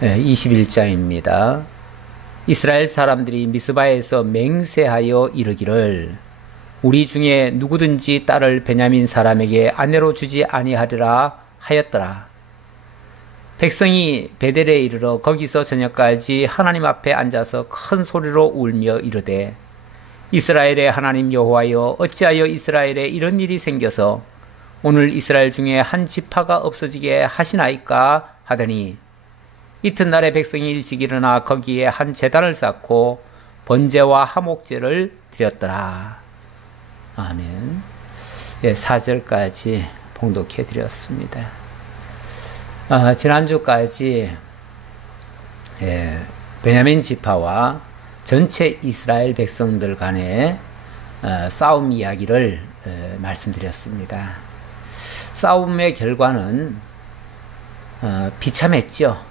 21장입니다. 이스라엘 사람들이 미스바에서 맹세하여 이르기를 우리 중에 누구든지 딸을 베냐민 사람에게 아내로 주지 아니하리라 하였더라. 백성이 베델에 이르러 거기서 저녁까지 하나님 앞에 앉아서 큰 소리로 울며 이르되 이스라엘의 하나님 여호와여, 어찌하여 이스라엘에 이런 일이 생겨서 오늘 이스라엘 중에 한 지파가 없어지게 하시나이까 하더니 이튿날에 백성이 일찍 일어나 거기에 한 제단을 쌓고 번제와 화목제를 드렸더라. 아멘. 4절까지 봉독해 드렸습니다. 지난주까지 베냐민 지파와 전체 이스라엘 백성들 간의 싸움 이야기를 말씀드렸습니다. 싸움의 결과는 비참했죠.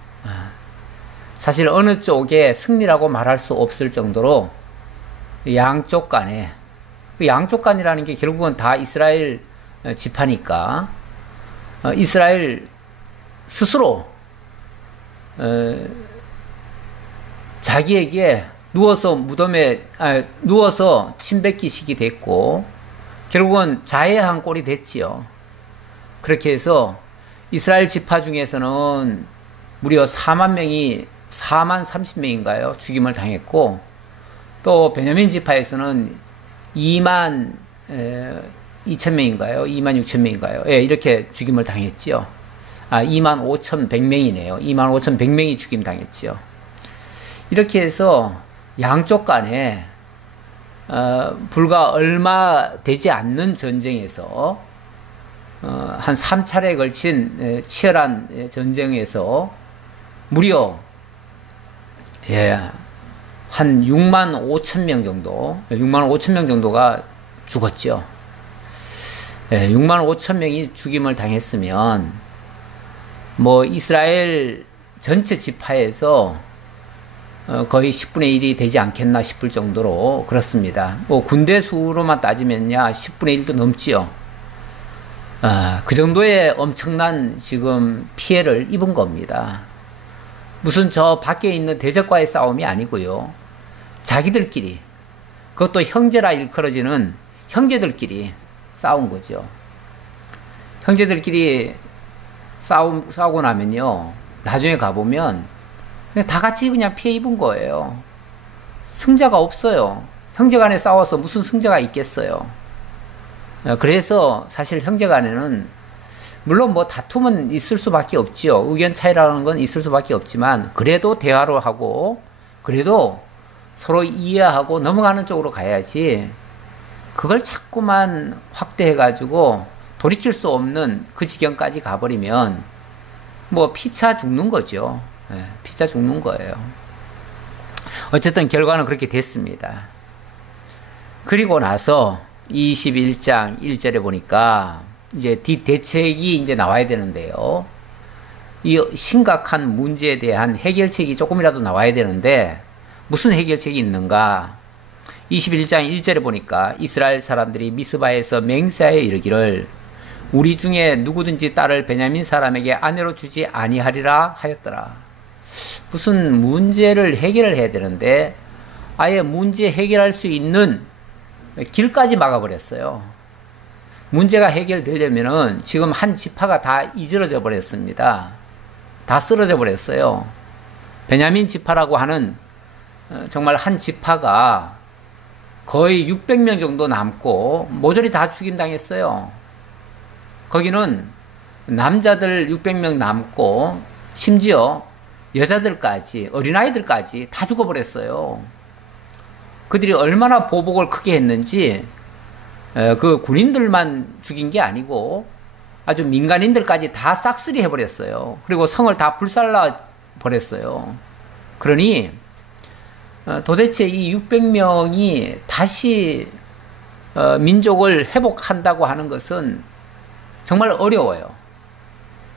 사실 어느 쪽에 승리라고 말할 수 없을 정도로 양쪽 간에, 양쪽 간이라는 게 결국은 다 이스라엘 지파니까 이스라엘 스스로 자기에게 누워서 무덤에 누워서 침 뱉기식이 됐고 결국은 자해한 꼴이 됐지요. 그렇게 해서 이스라엘 지파 중에서는 무려 4만 30명인가요? 죽임을 당했고, 또 베냐민 지파에서는 2만 2천 명인가요? 2만 6천 명인가요? 이렇게 죽임을 당했지요. 2만 5,100명이네요. 2만 5,100명이 죽임 당했지요. 이렇게 해서 양쪽 간에 불과 얼마 되지 않는 전쟁에서 한 3차례에 걸친 치열한 전쟁에서 무려 한 6만 5천 명 정도, 6만 5천 명 정도가 죽었죠. 6만 5천 명이 죽임을 당했으면 뭐 이스라엘 전체 지파에서 거의 10분의 1이 되지 않겠나 싶을 정도로 그렇습니다. 뭐 군대 수로만 따지면야 10분의 1도 넘지요. 그 정도의 엄청난 지금 피해를 입은 겁니다. 무슨 저 밖에 있는 대적과의 싸움이 아니고요. 자기들끼리, 그것도 형제라 일컬어지는 형제들끼리 싸운 거죠. 형제들끼리 싸우고 나면요, 나중에 가보면 다 같이 그냥 피해 입은 거예요. 승자가 없어요. 형제 간에 싸워서 무슨 승자가 있겠어요. 그래서 사실 형제 간에는 물론 뭐 다툼은 있을 수밖에 없지요. 의견 차이라는 건 있을 수밖에 없지만 그래도 대화로 하고 그래도 서로 이해하고 넘어가는 쪽으로 가야지, 그걸 자꾸만 확대해가지고 돌이킬 수 없는 그 지경까지 가버리면 뭐 피차 죽는 거죠. 피차 죽는 거예요. 어쨌든 결과는 그렇게 됐습니다. 그리고 나서 21장 1절에 보니까 이제 대책이 이제 나와야 되는데요. 이 심각한 문제에 대한 해결책이 조금이라도 나와야 되는데 무슨 해결책이 있는가? 21장 1절에 보니까 이스라엘 사람들이 미스바에서 맹세하여 이르기를 우리 중에 누구든지 딸을 베냐민 사람에게 아내로 주지 아니하리라 하였더라. 무슨 문제를 해결을 해야 되는데 아예 문제 해결할 수 있는 길까지 막아버렸어요. 문제가 해결되려면은 지금 한 지파가 다 이절어져 버렸습니다. 다 쓰러져 버렸어요. 베냐민 지파라고 하는 정말 한 지파가 거의 600명 정도 남고 모조리 다 죽임당했어요. 거기는 남자들 600명 남고 심지어 여자들까지, 어린아이들까지 다 죽어버렸어요. 그들이 얼마나 보복을 크게 했는지 그 군인들만 죽인 게 아니고 아주 민간인들까지 다 싹쓸이 해버렸어요. 그리고 성을 다 불살라 버렸어요. 그러니 도대체 이 600명이 다시 민족을 회복한다고 하는 것은 정말 어려워요.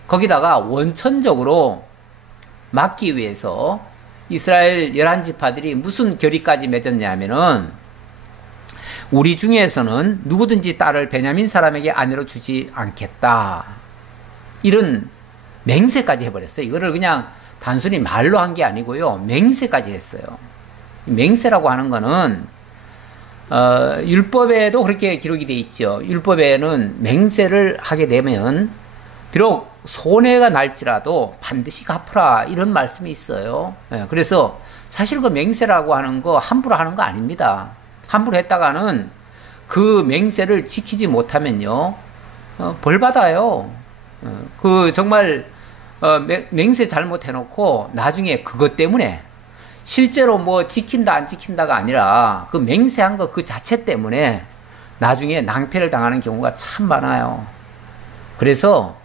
거기다가 원천적으로 막기 위해서 이스라엘 11지파들이 무슨 결의까지 맺었냐면은 우리 중에서는 누구든지 딸을 베냐민 사람에게 아내로 주지 않겠다, 이런 맹세까지 해버렸어요. 이거를 그냥 단순히 말로 한 게 아니고요. 맹세까지 했어요. 맹세라고 하는 거는 율법에도 그렇게 기록이 돼 있죠. 율법에는 맹세를 하게 되면 비록 손해가 날지라도 반드시 갚으라 이런 말씀이 있어요. 그래서 사실 그 맹세라고 하는 거 함부로 하는 거 아닙니다. 함부로 했다가는 그 맹세를 지키지 못하면요 벌 받아요. 그 정말 맹세 잘못해놓고 나중에 그것 때문에 실제로 뭐 지킨다 안 지킨다가 아니라 그 맹세한 거 그 자체 때문에 나중에 낭패를 당하는 경우가 참 많아요. 그래서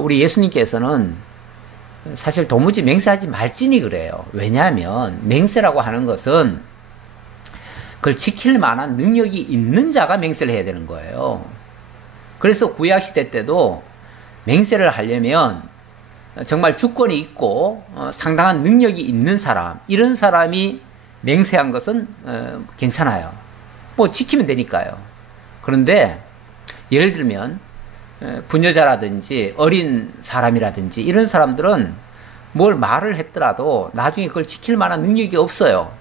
우리 예수님께서는 사실 도무지 맹세하지 말지니 그래요. 왜냐하면 맹세라고 하는 것은 그걸 지킬 만한 능력이 있는 자가 맹세를 해야 되는 거예요. 그래서 구약시대 때도 맹세를 하려면 정말 주권이 있고 상당한 능력이 있는 사람, 이런 사람이 맹세한 것은 괜찮아요. 뭐 지키면 되니까요. 그런데 예를 들면 부녀자라든지 어린 사람이라든지 이런 사람들은 뭘 말을 했더라도 나중에 그걸 지킬 만한 능력이 없어요.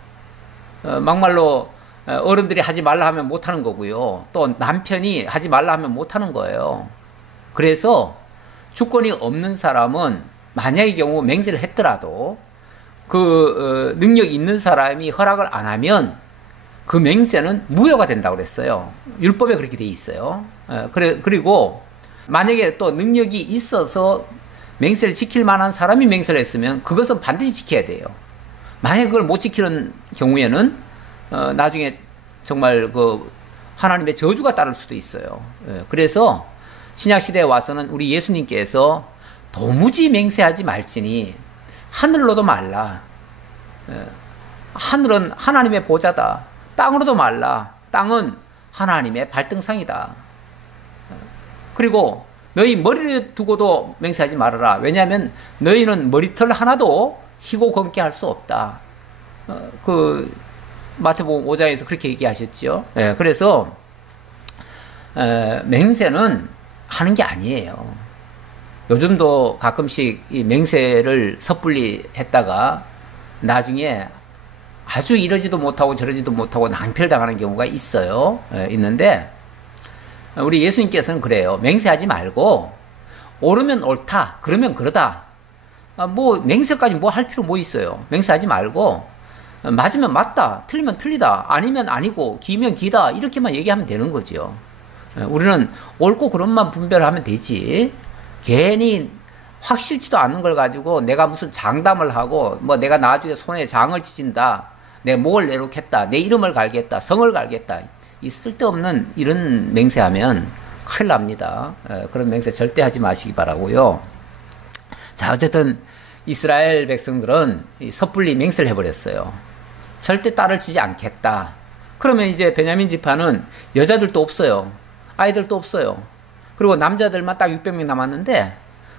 막말로 어른들이 하지 말라 하면 못하는 거고요. 또 남편이 하지 말라 하면 못하는 거예요. 그래서 주권이 없는 사람은 만약의 경우 맹세를 했더라도 그 능력이 있는 사람이 허락을 안 하면 그 맹세는 무효가 된다고 그랬어요. 율법에 그렇게 돼 있어요. 그리고 만약에 또 능력이 있어서 맹세를 지킬 만한 사람이 맹세를 했으면 그것은 반드시 지켜야 돼요. 만약에 그걸 못 지키는 경우에는 나중에 정말 그 하나님의 저주가 따를 수도 있어요. 그래서 신약시대에 와서는 우리 예수님께서 도무지 맹세하지 말지니 하늘로도 말라. 하늘은 하나님의 보좌다. 땅으로도 말라. 땅은 하나님의 발등상이다. 그리고 너희 머리를 두고도 맹세하지 말아라. 왜냐하면 너희는 머리털 하나도 희고 검게 할 수 없다. 그 마태복음 5장에서 그렇게 얘기하셨죠. 그래서 맹세는 하는 게 아니에요. 요즘도 가끔씩 이 맹세를 섣불리 했다가 나중에 아주 이러지도 못하고 저러지도 못하고 낭패를 당하는 경우가 있어요. 있는데 우리 예수님께서는 그래요. 맹세하지 말고 옳으면 옳다, 그러면 그러다. 뭐 맹세까지 뭐 할 필요 뭐 있어요. 맹세하지 말고 맞으면 맞다, 틀리면 틀리다, 아니면 아니고 기면 기다, 이렇게만 얘기하면 되는 거죠. 우리는 옳고 그름만 분별하면 되지, 괜히 확실치도 않는 걸 가지고 내가 무슨 장담을 하고 뭐 내가 나중에 손에 장을 지진다, 내 목을 내놓겠다, 내 이름을 갈겠다, 성을 갈겠다, 이 쓸데없는 이런 맹세하면 큰일 납니다. 그런 맹세 절대 하지 마시기 바라고요. 자, 어쨌든 이스라엘 백성들은 섣불리 맹세를 해버렸어요. 절대 딸을 주지 않겠다. 그러면 이제 베냐민 지파는 여자들도 없어요. 아이들도 없어요. 그리고 남자들만 딱 600명 남았는데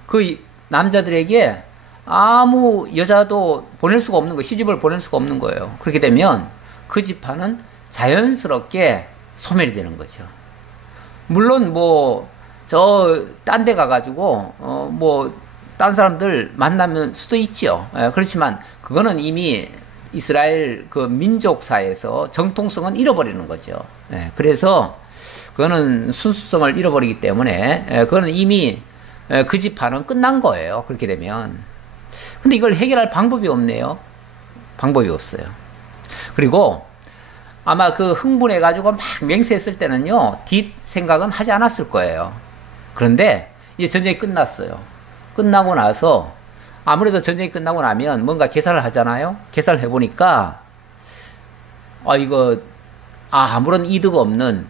그 남자들에게 아무 여자도 보낼 수가 없는 거예요. 시집을 보낼 수가 없는 거예요. 그렇게 되면 그 지파는 자연스럽게 소멸이 되는 거죠. 물론 뭐 저 딴 데 가가지고 뭐 딴 사람들 만나면 수도 있지요. 그렇지만 그거는 이미 이스라엘 그 민족사에서 정통성은 잃어버리는 거죠. 그래서 그거는 순수성을 잃어버리기 때문에 그거는 이미 그 지파는 끝난 거예요. 그렇게 되면. 근데 이걸 해결할 방법이 없네요. 방법이 없어요. 그리고 아마 그 흥분해가지고 막 맹세했을 때는요, 뒷 생각은 하지 않았을 거예요. 그런데 이제 전쟁이 끝났어요. 끝나고 나서 아무래도 전쟁이 끝나고 나면 뭔가 계산을 하잖아요. 계산을 해보니까 이거 아무런 이득 없는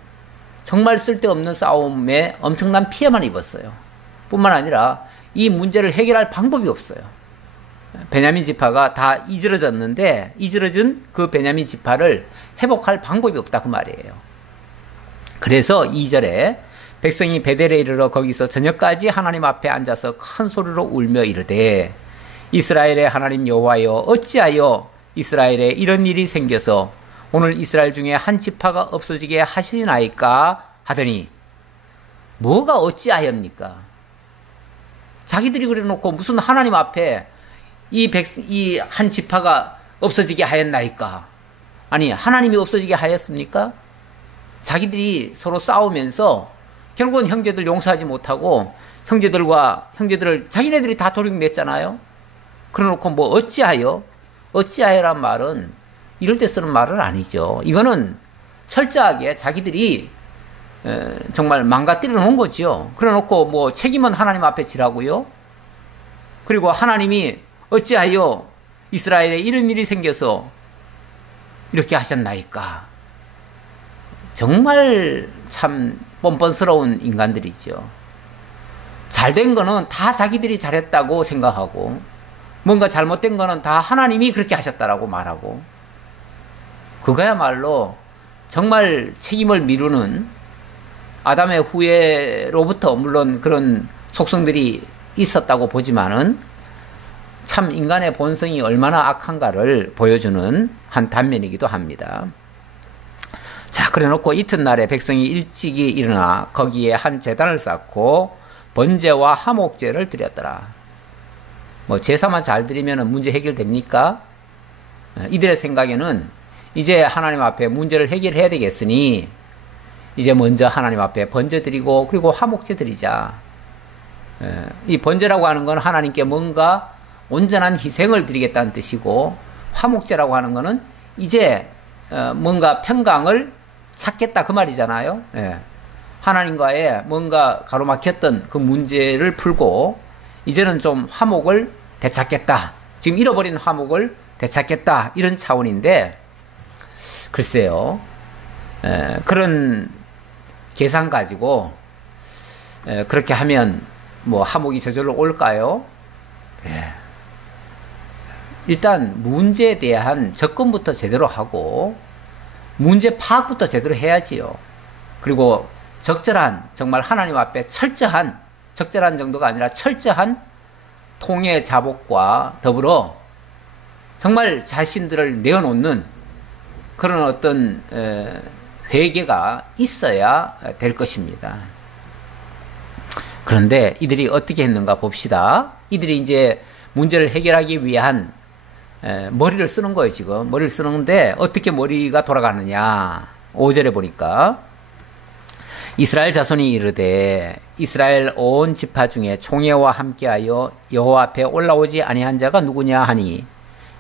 정말 쓸데없는 싸움에 엄청난 피해만 입었어요. 뿐만 아니라 이 문제를 해결할 방법이 없어요. 베냐민 지파가 다 이지러졌는데 이지러진 그 베냐민 지파를 회복할 방법이 없다, 그 말이에요. 그래서 2절에 백성이 베델에 이르러 거기서 저녁까지 하나님 앞에 앉아서 큰 소리로 울며 이르되 이스라엘의 하나님 여호와여, 어찌하여 이스라엘에 이런 일이 생겨서 오늘 이스라엘 중에 한 지파가 없어지게 하시나이까 하더니, 뭐가 어찌하여입니까? 자기들이 그래놓고 무슨 하나님 앞에 이 한 지파가 없어지게 하였나이까? 아니, 하나님이 없어지게 하였습니까? 자기들이 서로 싸우면서 결국은 형제들 용서하지 못하고 형제들을 자기네들이 다 도륙냈잖아요. 그래놓고 뭐 어찌하여란 말은 이럴 때 쓰는 말은 아니죠. 이거는 철저하게 자기들이 정말 망가뜨려 놓은 거죠. 그래놓고 뭐 책임은 하나님 앞에 지라고요. 그리고 하나님이 어찌하여 이스라엘에 이런 일이 생겨서 이렇게 하셨나이까. 정말 참 뻔뻔스러운 인간들이죠. 잘된 거는 다 자기들이 잘했다고 생각하고 뭔가 잘못된 거는 다 하나님이 그렇게 하셨다라고 말하고, 그거야말로 정말 책임을 미루는 아담의 후예로부터 물론 그런 속성들이 있었다고 보지만은 참 인간의 본성이 얼마나 악한가를 보여주는 한 단면이기도 합니다. 자, 그래 놓고 이튿날에 백성이 일찍이 일어나 거기에 한 제단을 쌓고 번제와 화목제를 드렸더라. 뭐 제사만 잘 드리면 문제 해결됩니까? 이들의 생각에는 이제 하나님 앞에 문제를 해결해야 되겠으니 이제 먼저 하나님 앞에 번제 드리고 그리고 화목제 드리자. 이 번제라고 하는 건 하나님께 뭔가 온전한 희생을 드리겠다는 뜻이고, 화목제라고 하는 거는 이제 뭔가 평강을 찾겠다 그 말이잖아요. 하나님과의 뭔가 가로막혔던 그 문제를 풀고 이제는 좀 화목을 되찾겠다. 지금 잃어버린 화목을 되찾겠다. 이런 차원인데, 글쎄요. 그런 계산 가지고 그렇게 하면 뭐 화목이 저절로 올까요? 일단 문제에 대한 접근부터 제대로 하고 문제 파악부터 제대로 해야지요. 그리고 적절한, 정말 하나님 앞에 철저한, 적절한 정도가 아니라 철저한 통해 자복과 더불어 정말 자신들을 내어놓는 그런 어떤 회개가 있어야 될 것입니다. 그런데 이들이 어떻게 했는가 봅시다. 이들이 이제 문제를 해결하기 위한 머리를 쓰는 거예요. 지금 머리를 쓰는데 어떻게 머리가 돌아가느냐. 5절에 보니까 이스라엘 자손이 이르되 이스라엘 온 지파 중에 총회와 함께하여 여호와 앞에 올라오지 아니한 자가 누구냐 하니,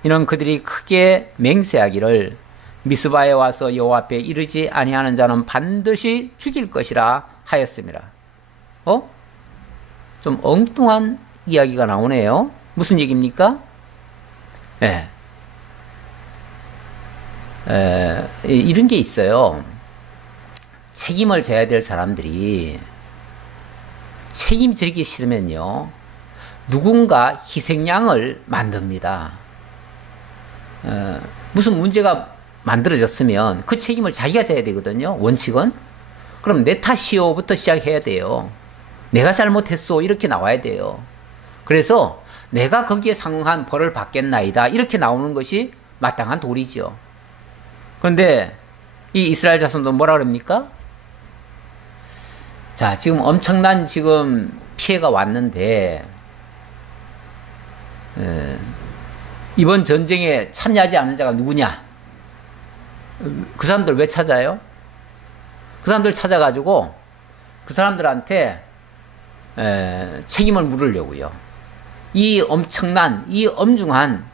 이는 그들이 크게 맹세하기를 미스바에 와서 여호와 앞에 이르지 아니하는 자는 반드시 죽일 것이라 하였습니다. 좀 엉뚱한 이야기가 나오네요. 무슨 얘기입니까? 이런 게 있어요. 책임을 져야 될 사람들이 책임지기 싫으면요, 누군가 희생양을 만듭니다. 무슨 문제가 만들어졌으면 그 책임을 자기가 져야 되거든요. 원칙은. 그럼 내 탓이요부터 시작해야 돼요. 내가 잘못했소 이렇게 나와야 돼요. 그래서 내가 거기에 상응한 벌을 받겠나이다 이렇게 나오는 것이 마땅한 도리죠. 그런데 이 이스라엘 자손도 뭐라 그럽니까? 자, 지금 엄청난 지금 피해가 왔는데 이번 전쟁에 참여하지 않은 자가 누구냐? 그 사람들 왜 찾아요? 그 사람들 찾아가지고 그 사람들한테 책임을 물으려고요. 이 엄청난, 이 엄중한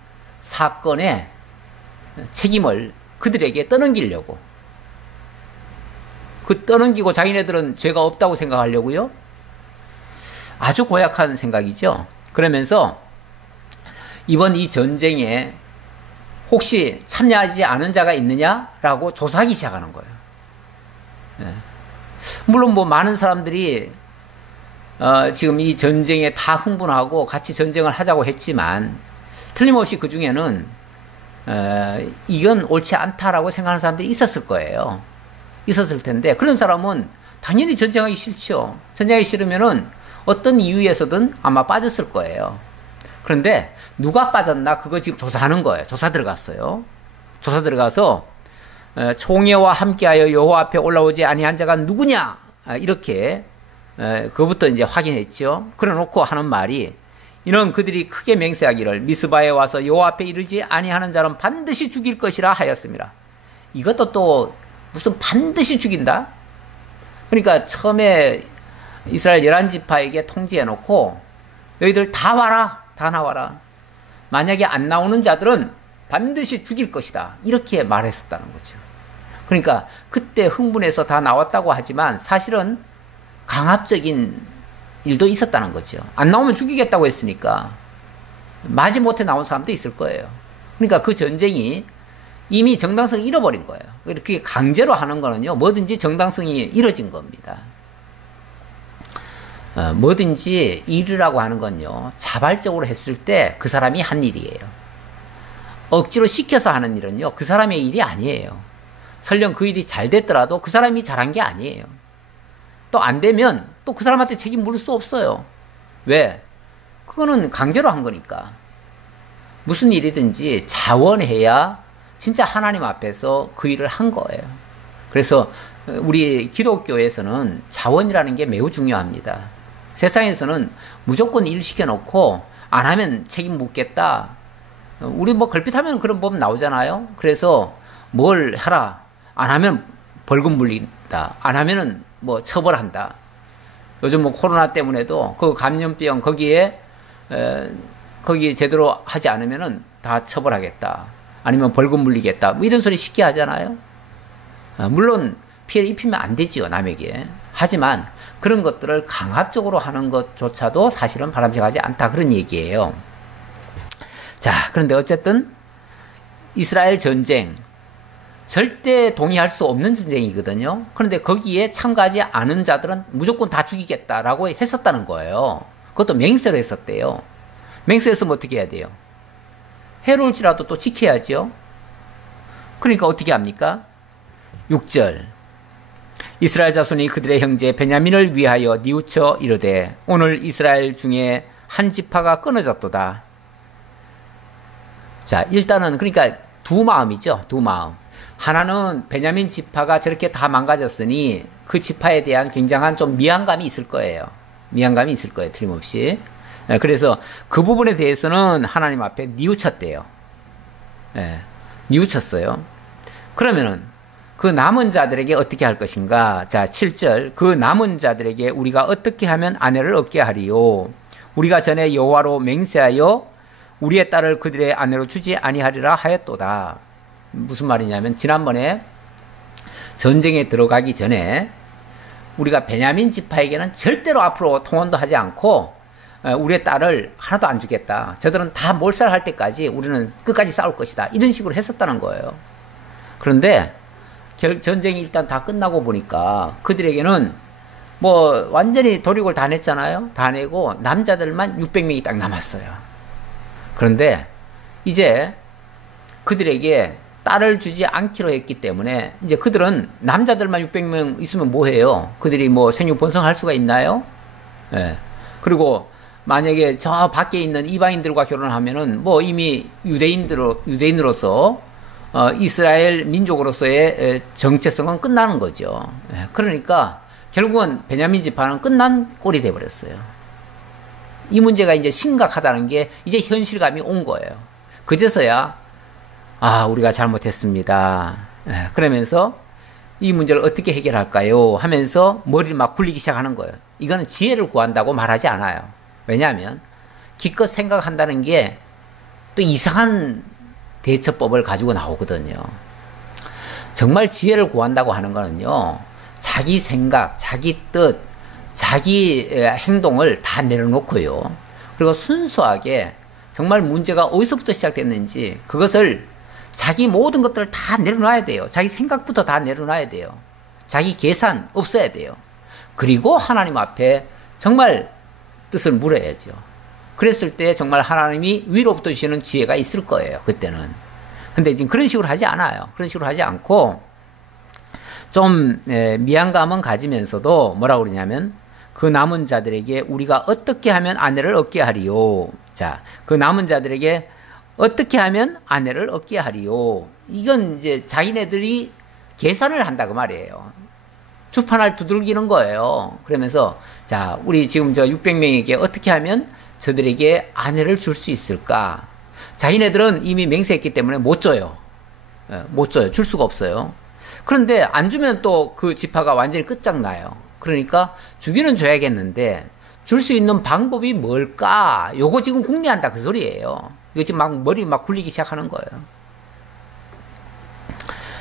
사건의 책임을 그들에게 떠넘기려고. 그 떠넘기고 자기네들은 죄가 없다고 생각하려고요. 아주 고약한 생각이죠. 그러면서 이번 이 전쟁에 혹시 참여하지 않은 자가 있느냐라고 조사하기 시작하는 거예요. 물론 뭐 많은 사람들이 지금 이 전쟁에 다 흥분하고 같이 전쟁을 하자고 했지만 틀림없이 그 중에는 이건 옳지 않다라고 생각하는 사람들이 있었을 거예요. 있었을 텐데 그런 사람은 당연히 전쟁하기 싫죠. 전쟁하기 싫으면은 어떤 이유에서든 아마 빠졌을 거예요. 그런데 누가 빠졌나 그거 지금 조사하는 거예요. 조사 들어갔어요. 조사 들어가서 총회와 함께하여 여호와 앞에 올라오지 아니한 자가 누구냐 이렇게 그거부터 이제 확인했죠. 그래 놓고 하는 말이 이는 그들이 크게 맹세하기를 미스바에 와서 여호와 앞에 이르지 아니하는 자는 반드시 죽일 것이라 하였습니다. 이것도 또 무슨 반드시 죽인다? 그러니까 처음에 이스라엘 11지파에게 통지해 놓고 너희들 다 와라, 다 나와라. 만약에 안 나오는 자들은 반드시 죽일 것이다. 이렇게 말했었다는 거죠. 그러니까 그때 흥분해서 다 나왔다고 하지만 사실은 강압적인 일도 있었다는 거죠. 안 나오면 죽이겠다고 했으니까 마지못해 나온 사람도 있을 거예요. 그러니까 그 전쟁이 이미 정당성을 잃어버린 거예요. 그게 강제로 하는 거는요, 뭐든지 정당성이 잃어진 겁니다. 뭐든지 일이라고 하는 건요, 자발적으로 했을 때 그 사람이 한 일이에요. 억지로 시켜서 하는 일은요, 그 사람의 일이 아니에요. 설령 그 일이 잘 됐더라도 그 사람이 잘한 게 아니에요. 또 안 되면 또 그 사람한테 책임 물을 수 없어요. 왜? 그거는 강제로 한 거니까. 무슨 일이든지 자원해야 진짜 하나님 앞에서 그 일을 한 거예요. 그래서 우리 기독교에서는 자원이라는 게 매우 중요합니다. 세상에서는 무조건 일 시켜놓고 안 하면 책임 묻겠다. 우리 뭐 걸핏하면 그런 법 나오잖아요. 그래서 뭘 하라. 안 하면 벌금 물린다. 안 하면은 뭐 처벌한다. 요즘 뭐 코로나 때문에도 그 감염병 거기에 제대로 하지 않으면은 다 처벌하겠다. 아니면 벌금 물리겠다. 뭐 이런 소리 쉽게 하잖아요. 물론 피해를 입히면 안 되지요, 남에게. 하지만 그런 것들을 강압적으로 하는 것조차도 사실은 바람직하지 않다. 그런 얘기예요. 자, 그런데 어쨌든 이스라엘 전쟁 절대 동의할 수 없는 전쟁이거든요. 그런데 거기에 참가하지 않은 자들은 무조건 다 죽이겠다라고 했었다는 거예요. 그것도 맹세로 했었대요. 맹세했으면 어떻게 해야 돼요? 해로울지라도 또 지켜야죠. 그러니까 어떻게 합니까? 6절 이스라엘 자손이 그들의 형제 베냐민을 위하여 뉘우쳐 이르되 오늘 이스라엘 중에 한 지파가 끊어졌도다. 자, 일단은 그러니까 두 마음이죠. 두 마음. 하나는 베냐민 지파가 저렇게 다 망가졌으니 그 지파에 대한 굉장한 좀 미안감이 있을 거예요. 미안감이 있을 거예요. 틀림없이. 그래서 그 부분에 대해서는 하나님 앞에 뉘우쳤대요. 뉘우쳤어요. 그러면은 그 남은 자들에게 어떻게 할 것인가? 자, 7절. 그 남은 자들에게 우리가 어떻게 하면 아내를 얻게 하리요? 우리가 전에 여호와로 맹세하여 우리의 딸을 그들의 아내로 주지 아니하리라 하였도다. 무슨 말이냐면 지난번에 전쟁에 들어가기 전에 우리가 베냐민 지파에게는 절대로 앞으로 통혼도 하지 않고 우리의 딸을 하나도 안 주겠다. 저들은 다 몰살할 때까지 우리는 끝까지 싸울 것이다. 이런 식으로 했었다는 거예요. 그런데 전쟁이 일단 다 끝나고 보니까 그들에게는 뭐 완전히 도륙을 다 냈잖아요. 다 내고 남자들만 600명이 딱 남았어요. 그런데 이제 그들에게 딸을 주지 않기로 했기 때문에 이제 그들은 남자들만 600명 있으면 뭐해요? 그들이 뭐 생육 번성할 수가 있나요? 예. 그리고 만약에 저 밖에 있는 이방인들과 결혼하면은 뭐 이미 유대인으로서 이스라엘 민족으로서의 정체성은 끝나는 거죠. 예. 그러니까 결국은 베냐민 지파는 끝난 꼴이 돼버렸어요. 이 문제가 이제 심각하다는 게 이제 현실감이 온 거예요. 그제서야 우리가 잘못했습니다. 그러면서 이 문제를 어떻게 해결할까요? 하면서 머리를 막 굴리기 시작하는 거예요. 이거는 지혜를 구한다고 말하지 않아요. 왜냐하면 기껏 생각한다는 게 또 이상한 대처법을 가지고 나오거든요. 정말 지혜를 구한다고 하는 거는요, 자기 생각, 자기 뜻, 자기 행동을 다 내려놓고요. 그리고 순수하게 정말 문제가 어디서부터 시작됐는지 그것을 자기 모든 것들을 다 내려놔야 돼요. 자기 생각부터 다 내려놔야 돼요. 자기 계산 없어야 돼요. 그리고 하나님 앞에 정말 뜻을 물어야죠. 그랬을 때 정말 하나님이 위로부터 주시는 지혜가 있을 거예요. 그때는. 근데 지금 그런 식으로 하지 않아요. 그런 식으로 하지 않고 좀 미안감은 가지면서도 뭐라고 그러냐면 그 남은 자들에게 우리가 어떻게 하면 아내를 얻게 하리요. 자, 그 남은 자들에게 어떻게 하면 아내를 얻게 하리요. 이건 이제 자기네들이 계산을 한다고 말이에요. 주판을 두들기는 거예요. 그러면서 자, 우리 지금 저 600명에게 어떻게 하면 저들에게 아내를 줄 수 있을까? 자기네들은 이미 맹세했기 때문에 못 줘요. 못 줘요. 줄 수가 없어요. 그런데 안 주면 또 그 지파가 완전히 끝장나요. 그러니까 주기는 줘야겠는데 줄 수 있는 방법이 뭘까? 요거 지금 궁리한다 그 소리예요. 이거 지금 막 머리 막 굴리기 시작하는 거예요.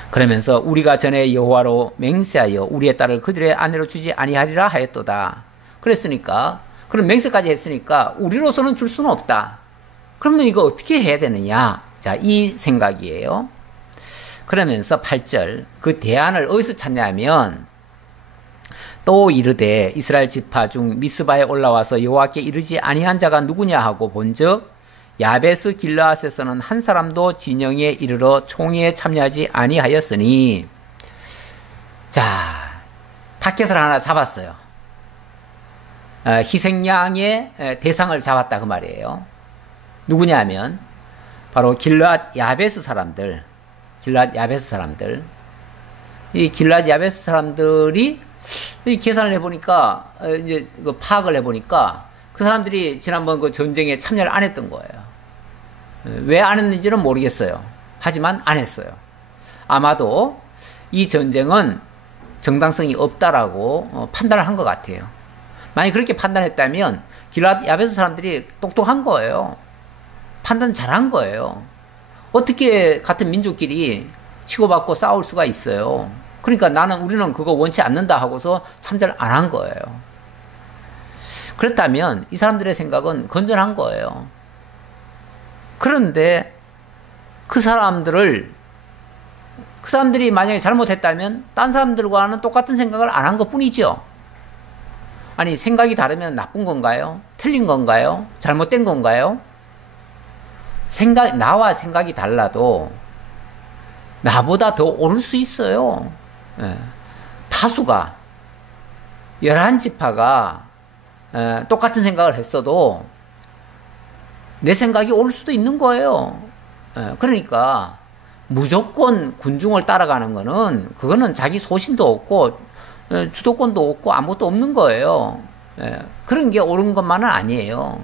그러면서 우리가 전에 여호와로 맹세하여 우리의 딸을 그들의 아내로 주지 아니하리라 하였도다. 그랬으니까 그럼 맹세까지 했으니까 우리로서는 줄 수는 없다. 그러면 이거 어떻게 해야 되느냐? 자, 이 생각이에요. 그러면서 8절 그 대안을 어디서 찾냐면 또 이르되 이스라엘 지파 중 미스바에 올라와서 여호와께 이르지 아니한 자가 누구냐 하고 본즉 야베스 길르앗에서는 한 사람도 진영에 이르러 총회에 참여하지 아니하였으니 자 타켓을 하나 잡았어요. 희생양의 대상을 잡았다 그 말이에요. 누구냐 하면 바로 길르앗 야베스 사람들. 길르앗 야베스 사람들. 이 길르앗 야베스 사람들이 이 계산을 해보니까 이제 그 파악을 해보니까 그 사람들이 지난번 그 전쟁에 참여를 안 했던 거예요. 왜 안 했는지는 모르겠어요. 하지만 안 했어요. 아마도 이 전쟁은 정당성이 없다라고 판단을 한 것 같아요. 만약 그렇게 판단했다면 길르앗 야베스 사람들이 똑똑한 거예요. 판단 잘한 거예요. 어떻게 같은 민족끼리 치고받고 싸울 수가 있어요. 그러니까 우리는 그거 원치 않는다 하고서 참전을 안 한 거예요. 그렇다면 이 사람들의 생각은 건전한 거예요. 그런데 그 사람들이 만약에 잘못했다면 딴 사람들과는 똑같은 생각을 안 한 것 뿐이죠. 아니, 생각이 다르면 나쁜 건가요? 틀린 건가요? 잘못된 건가요? 나와 생각이 달라도 나보다 더 옳을 수 있어요. 다수가 11지파가 똑같은 생각을 했어도 내 생각이 옳을 수도 있는 거예요. 그러니까 무조건 군중을 따라가는 거는 그거는 자기 소신도 없고 주도권도 없고 아무것도 없는 거예요. 그런 게 옳은 것만은 아니에요.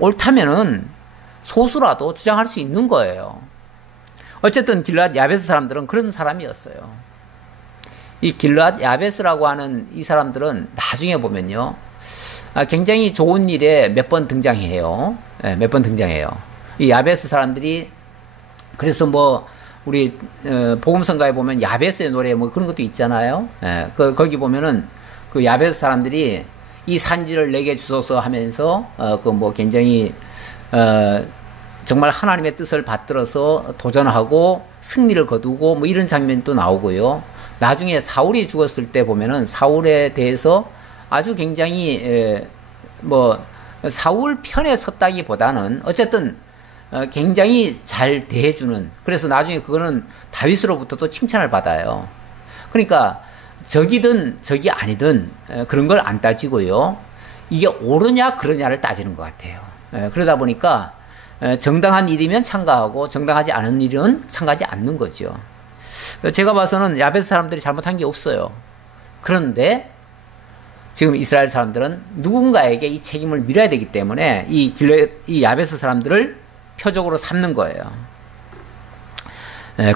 옳다면은 소수라도 주장할 수 있는 거예요. 어쨌든 길르앗 야베스 사람들은 그런 사람이었어요. 이 길르앗 야베스라고 하는 이 사람들은 나중에 보면요, 굉장히 좋은 일에 몇 번 등장해요. 몇 번 등장해요. 이 야베스 사람들이 그래서 뭐 우리 복음성가에 보면 야베스의 노래 뭐 그런 것도 있잖아요. 거기 보면은 그 야베스 사람들이 이 산지를 내게 주소서 하면서 그 뭐 굉장히 정말 하나님의 뜻을 받들어서 도전하고 승리를 거두고 뭐 이런 장면도 나오고요. 나중에 사울이 죽었을 때 보면은 사울에 대해서 아주 굉장히 뭐 사울 편에 섰다기보다는 어쨌든 굉장히 잘 대해주는, 그래서 나중에 그거는 다윗으로부터 또 칭찬을 받아요. 그러니까 적이든 적이 아니든 그런 걸 안 따지고요, 이게 옳으냐 그러냐를 따지는 것 같아요. 그러다 보니까 정당한 일이면 참가하고 정당하지 않은 일은 참가하지 않는 거죠. 제가 봐서는 야베스 사람들이 잘못한 게 없어요. 그런데 지금 이스라엘 사람들은 누군가에게 이 책임을 밀어야 되기 때문에 이 야베스 사람들을 표적으로 삼는 거예요.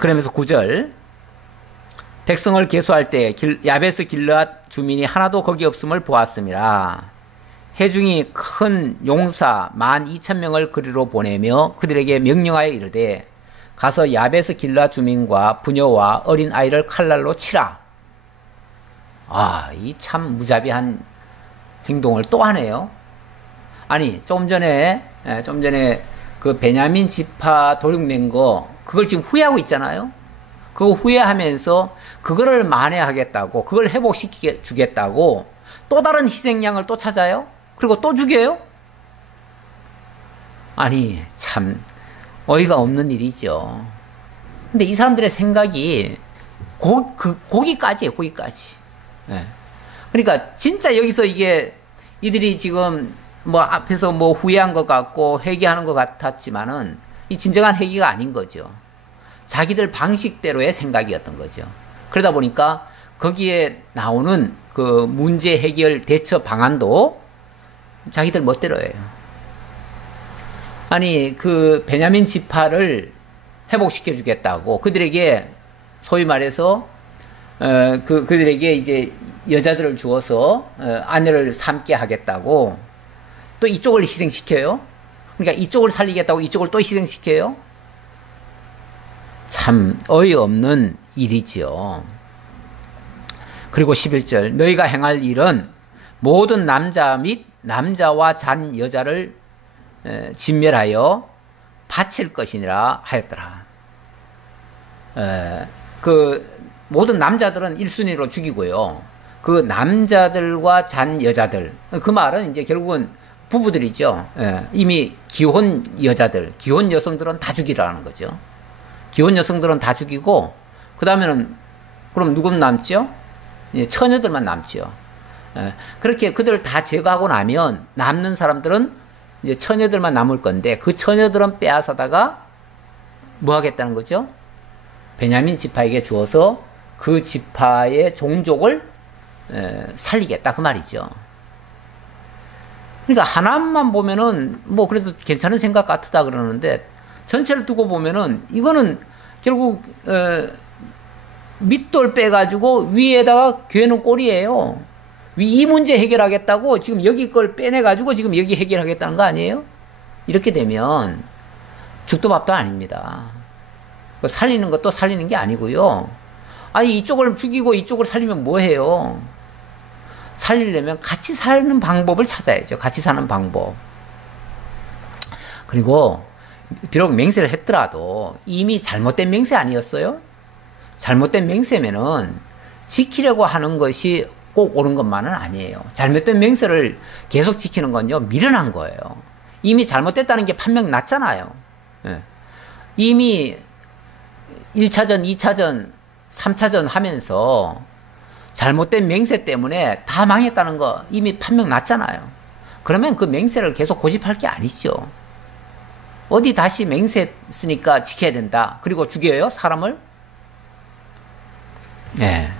그러면서 9절 백성을 계수할 때 야베스 길르앗 주민이 하나도 거기 없음을 보았습니다. 해중이 큰 용사 12,000명을 그리로 보내며 그들에게 명령하여 이르되 가서 야베스 길르앗 주민과 부녀와 어린 아이를 칼날로 치라. 이 참 무자비한 행동을 또 하네요. 아니, 좀 전에 그 베냐민 지파 도륙낸 거 그걸 지금 후회하고 있잖아요. 그거 후회하면서 그거를 만회하겠다고, 그걸 회복시켜 주겠다고 또 다른 희생양을 또 찾아요. 그리고 또 죽여요? 아니, 참 어이가 없는 일이죠. 근데 이 사람들의 생각이 거기까지예요, 거기까지. 그러니까 진짜 여기서 이들이 지금 뭐 앞에서 뭐 후회한 것 같고 회개하는 것 같았지만은 이 진정한 회개가 아닌 거죠. 자기들 방식대로의 생각이었던 거죠. 그러다 보니까 거기에 나오는 그 문제 해결 대처 방안도 자기들 멋대로 해요. 아니, 그 베냐민 지파를 회복시켜 주겠다고 그들에게 소위 말해서 그들에게 이제 여자들을 주어서 아내를 삼게 하겠다고 또 이쪽을 희생시켜요. 그러니까 이쪽을 살리겠다고 이쪽을 또 희생시켜요. 참 어이없는 일이지요. 그리고 11절 너희가 행할 일은 모든 남자 및 남자와 잔 여자를 진멸하여 바칠 것이니라 하였더라. 그 모든 남자들은 1순위로 죽이고요. 그 남자들과 잔 여자들, 그 말은 이제 결국은 부부들이죠. 이미 기혼 여자들, 기혼 여성들은 다 죽이라는 거죠. 기혼 여성들은 다 죽이고 그 다음에는 그럼 누구 남죠? 처녀들만 남죠. 그렇게 그들 다 제거하고 나면 남는 사람들은 이제 처녀들만 남을 건데 그 처녀들은 빼앗아다가 뭐 하겠다는 거죠? 베냐민 지파에게 주어서 그 지파의 종족을 살리겠다 그 말이죠. 그러니까 하나만 보면은 뭐 그래도 괜찮은 생각 같다 그러는데 전체를 두고 보면은 이거는 결국 밑돌 빼가지고 위에다가 괴는 꼴이에요. 이 문제 해결하겠다고 지금 여기 걸 빼내가지고 지금 여기 해결하겠다는 거 아니에요? 이렇게 되면 죽도 밥도 아닙니다. 살리는 것도 살리는 게 아니고요. 아니 이쪽을 죽이고 이쪽을 살리면 뭐해요? 살리려면 같이 사는 방법을 찾아야죠. 같이 사는 방법. 그리고 비록 맹세를 했더라도 이미 잘못된 맹세 아니었어요? 잘못된 맹세면은 지키려고 하는 것이 꼭 옳은 것만은 아니에요. 잘못된 맹세를 계속 지키는 건요, 미련한 거예요. 이미 잘못됐다는 게 판명 났잖아요. 이미 1차전, 2차전, 3차전 하면서 잘못된 맹세 때문에 다 망했다는 거 이미 판명 났잖아요. 그러면 그 맹세를 계속 고집할 게 아니죠. 어디 다시 맹세했으니까 지켜야 된다. 그리고 죽여요? 사람을? 네.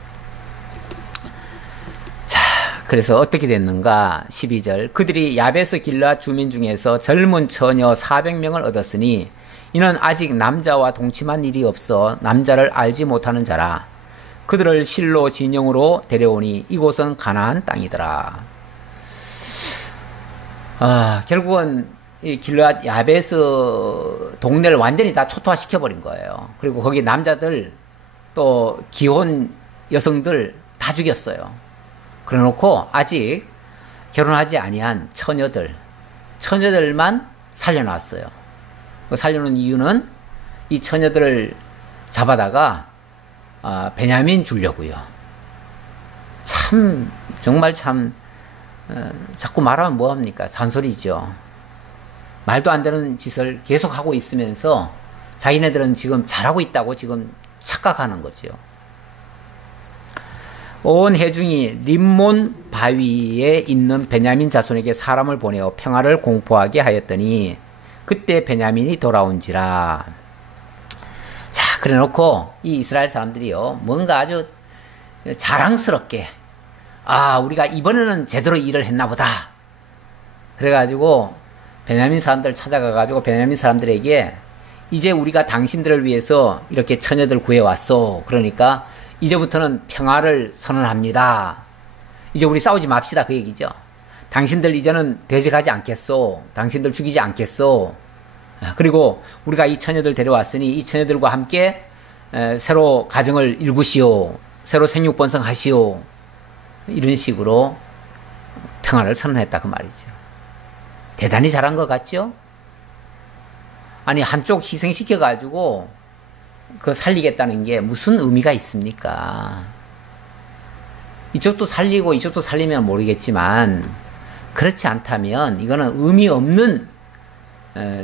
자, 그래서 어떻게 됐는가? 12절. 그들이 야베스 길르앗 주민 중에서 젊은 처녀 400명을 얻었으니 이는 아직 남자와 동침한 일이 없어 남자를 알지 못하는 자라. 그들을 실로 진영으로 데려오니 이곳은 가나안 땅이더라. 결국은 이 길르앗 야베스 동네를 완전히 다 초토화시켜버린 거예요. 그리고 거기 남자들 또 기혼 여성들 다 죽였어요. 그래놓고 아직 결혼하지 아니한 처녀들만 살려놨어요. 살려놓은 이유는 이 처녀들을 잡아다가 베냐민 주려고요. 참 정말 참 자꾸 말하면 뭐합니까? 잔소리죠. 말도 안 되는 짓을 계속 하고 있으면서 자기네들은 지금 잘하고 있다고 지금 착각하는 거죠. 온 회중이 림몬 바위에 있는 베냐민 자손에게 사람을 보내어 평화를 공포하게 하였더니 그때 베냐민이 돌아온지라. 자, 그래 놓고 이 이스라엘 사람들이요, 뭔가 아주 자랑스럽게 우리가 이번에는 제대로 일을 했나 보다. 그래가지고 베냐민 사람들 찾아가가지고 베냐민 사람들에게 이제 우리가 당신들을 위해서 이렇게 처녀들 구해왔소. 그러니까 이제부터는 평화를 선언합니다. 이제 우리 싸우지 맙시다. 그 얘기죠. 당신들 이제는 대적하지 않겠소. 당신들 죽이지 않겠소. 그리고 우리가 이 처녀들 데려왔으니 이 처녀들과 함께 새로 가정을 일구시오. 새로 생육번성하시오. 이런 식으로 평화를 선언했다 그 말이죠. 대단히 잘한 것 같죠? 아니 한쪽 희생시켜가지고 그거 살리겠다는 게 무슨 의미가 있습니까? 이쪽도 살리고 이쪽도 살리면 모르겠지만 그렇지 않다면 이거는 의미 없는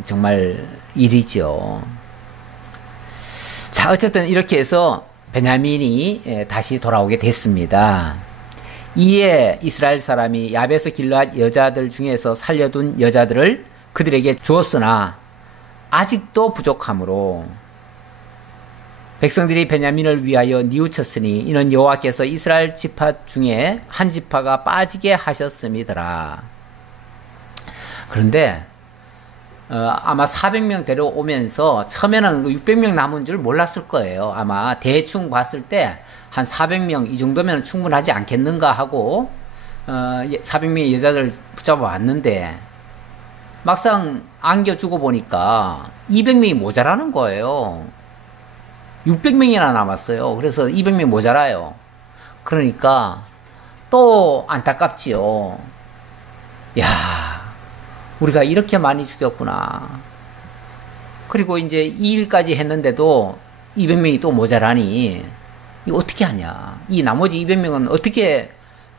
정말 일이죠. 자, 어쨌든 이렇게 해서 베냐민이 다시 돌아오게 됐습니다. 이에 이스라엘 사람이 야베스 길르앗 여자들 중에서 살려둔 여자들을 그들에게 주었으나 아직도 부족하므로 백성들이 베냐민을 위하여 뉘우쳤으니 이는 여호와께서 이스라엘 지파 중에 한 지파가 빠지게 하셨음이더라. 그런데 아마 400명 데려오면서 처음에는 600명 남은 줄 몰랐을 거예요. 아마 대충 봤을 때 한 400명 이 정도면 충분하지 않겠는가 하고 400명의 여자들 붙잡아 왔는데 막상 안겨주고 보니까 200명이 모자라는 거예요. 600명이나 남았어요. 그래서 200명 모자라요. 그러니까 또 안타깝지요. 야, 우리가 이렇게 많이 죽였구나. 그리고 이제 이 일까지 했는데도 200명이 또 모자라니 이거 어떻게 하냐. 이 나머지 200명은 어떻게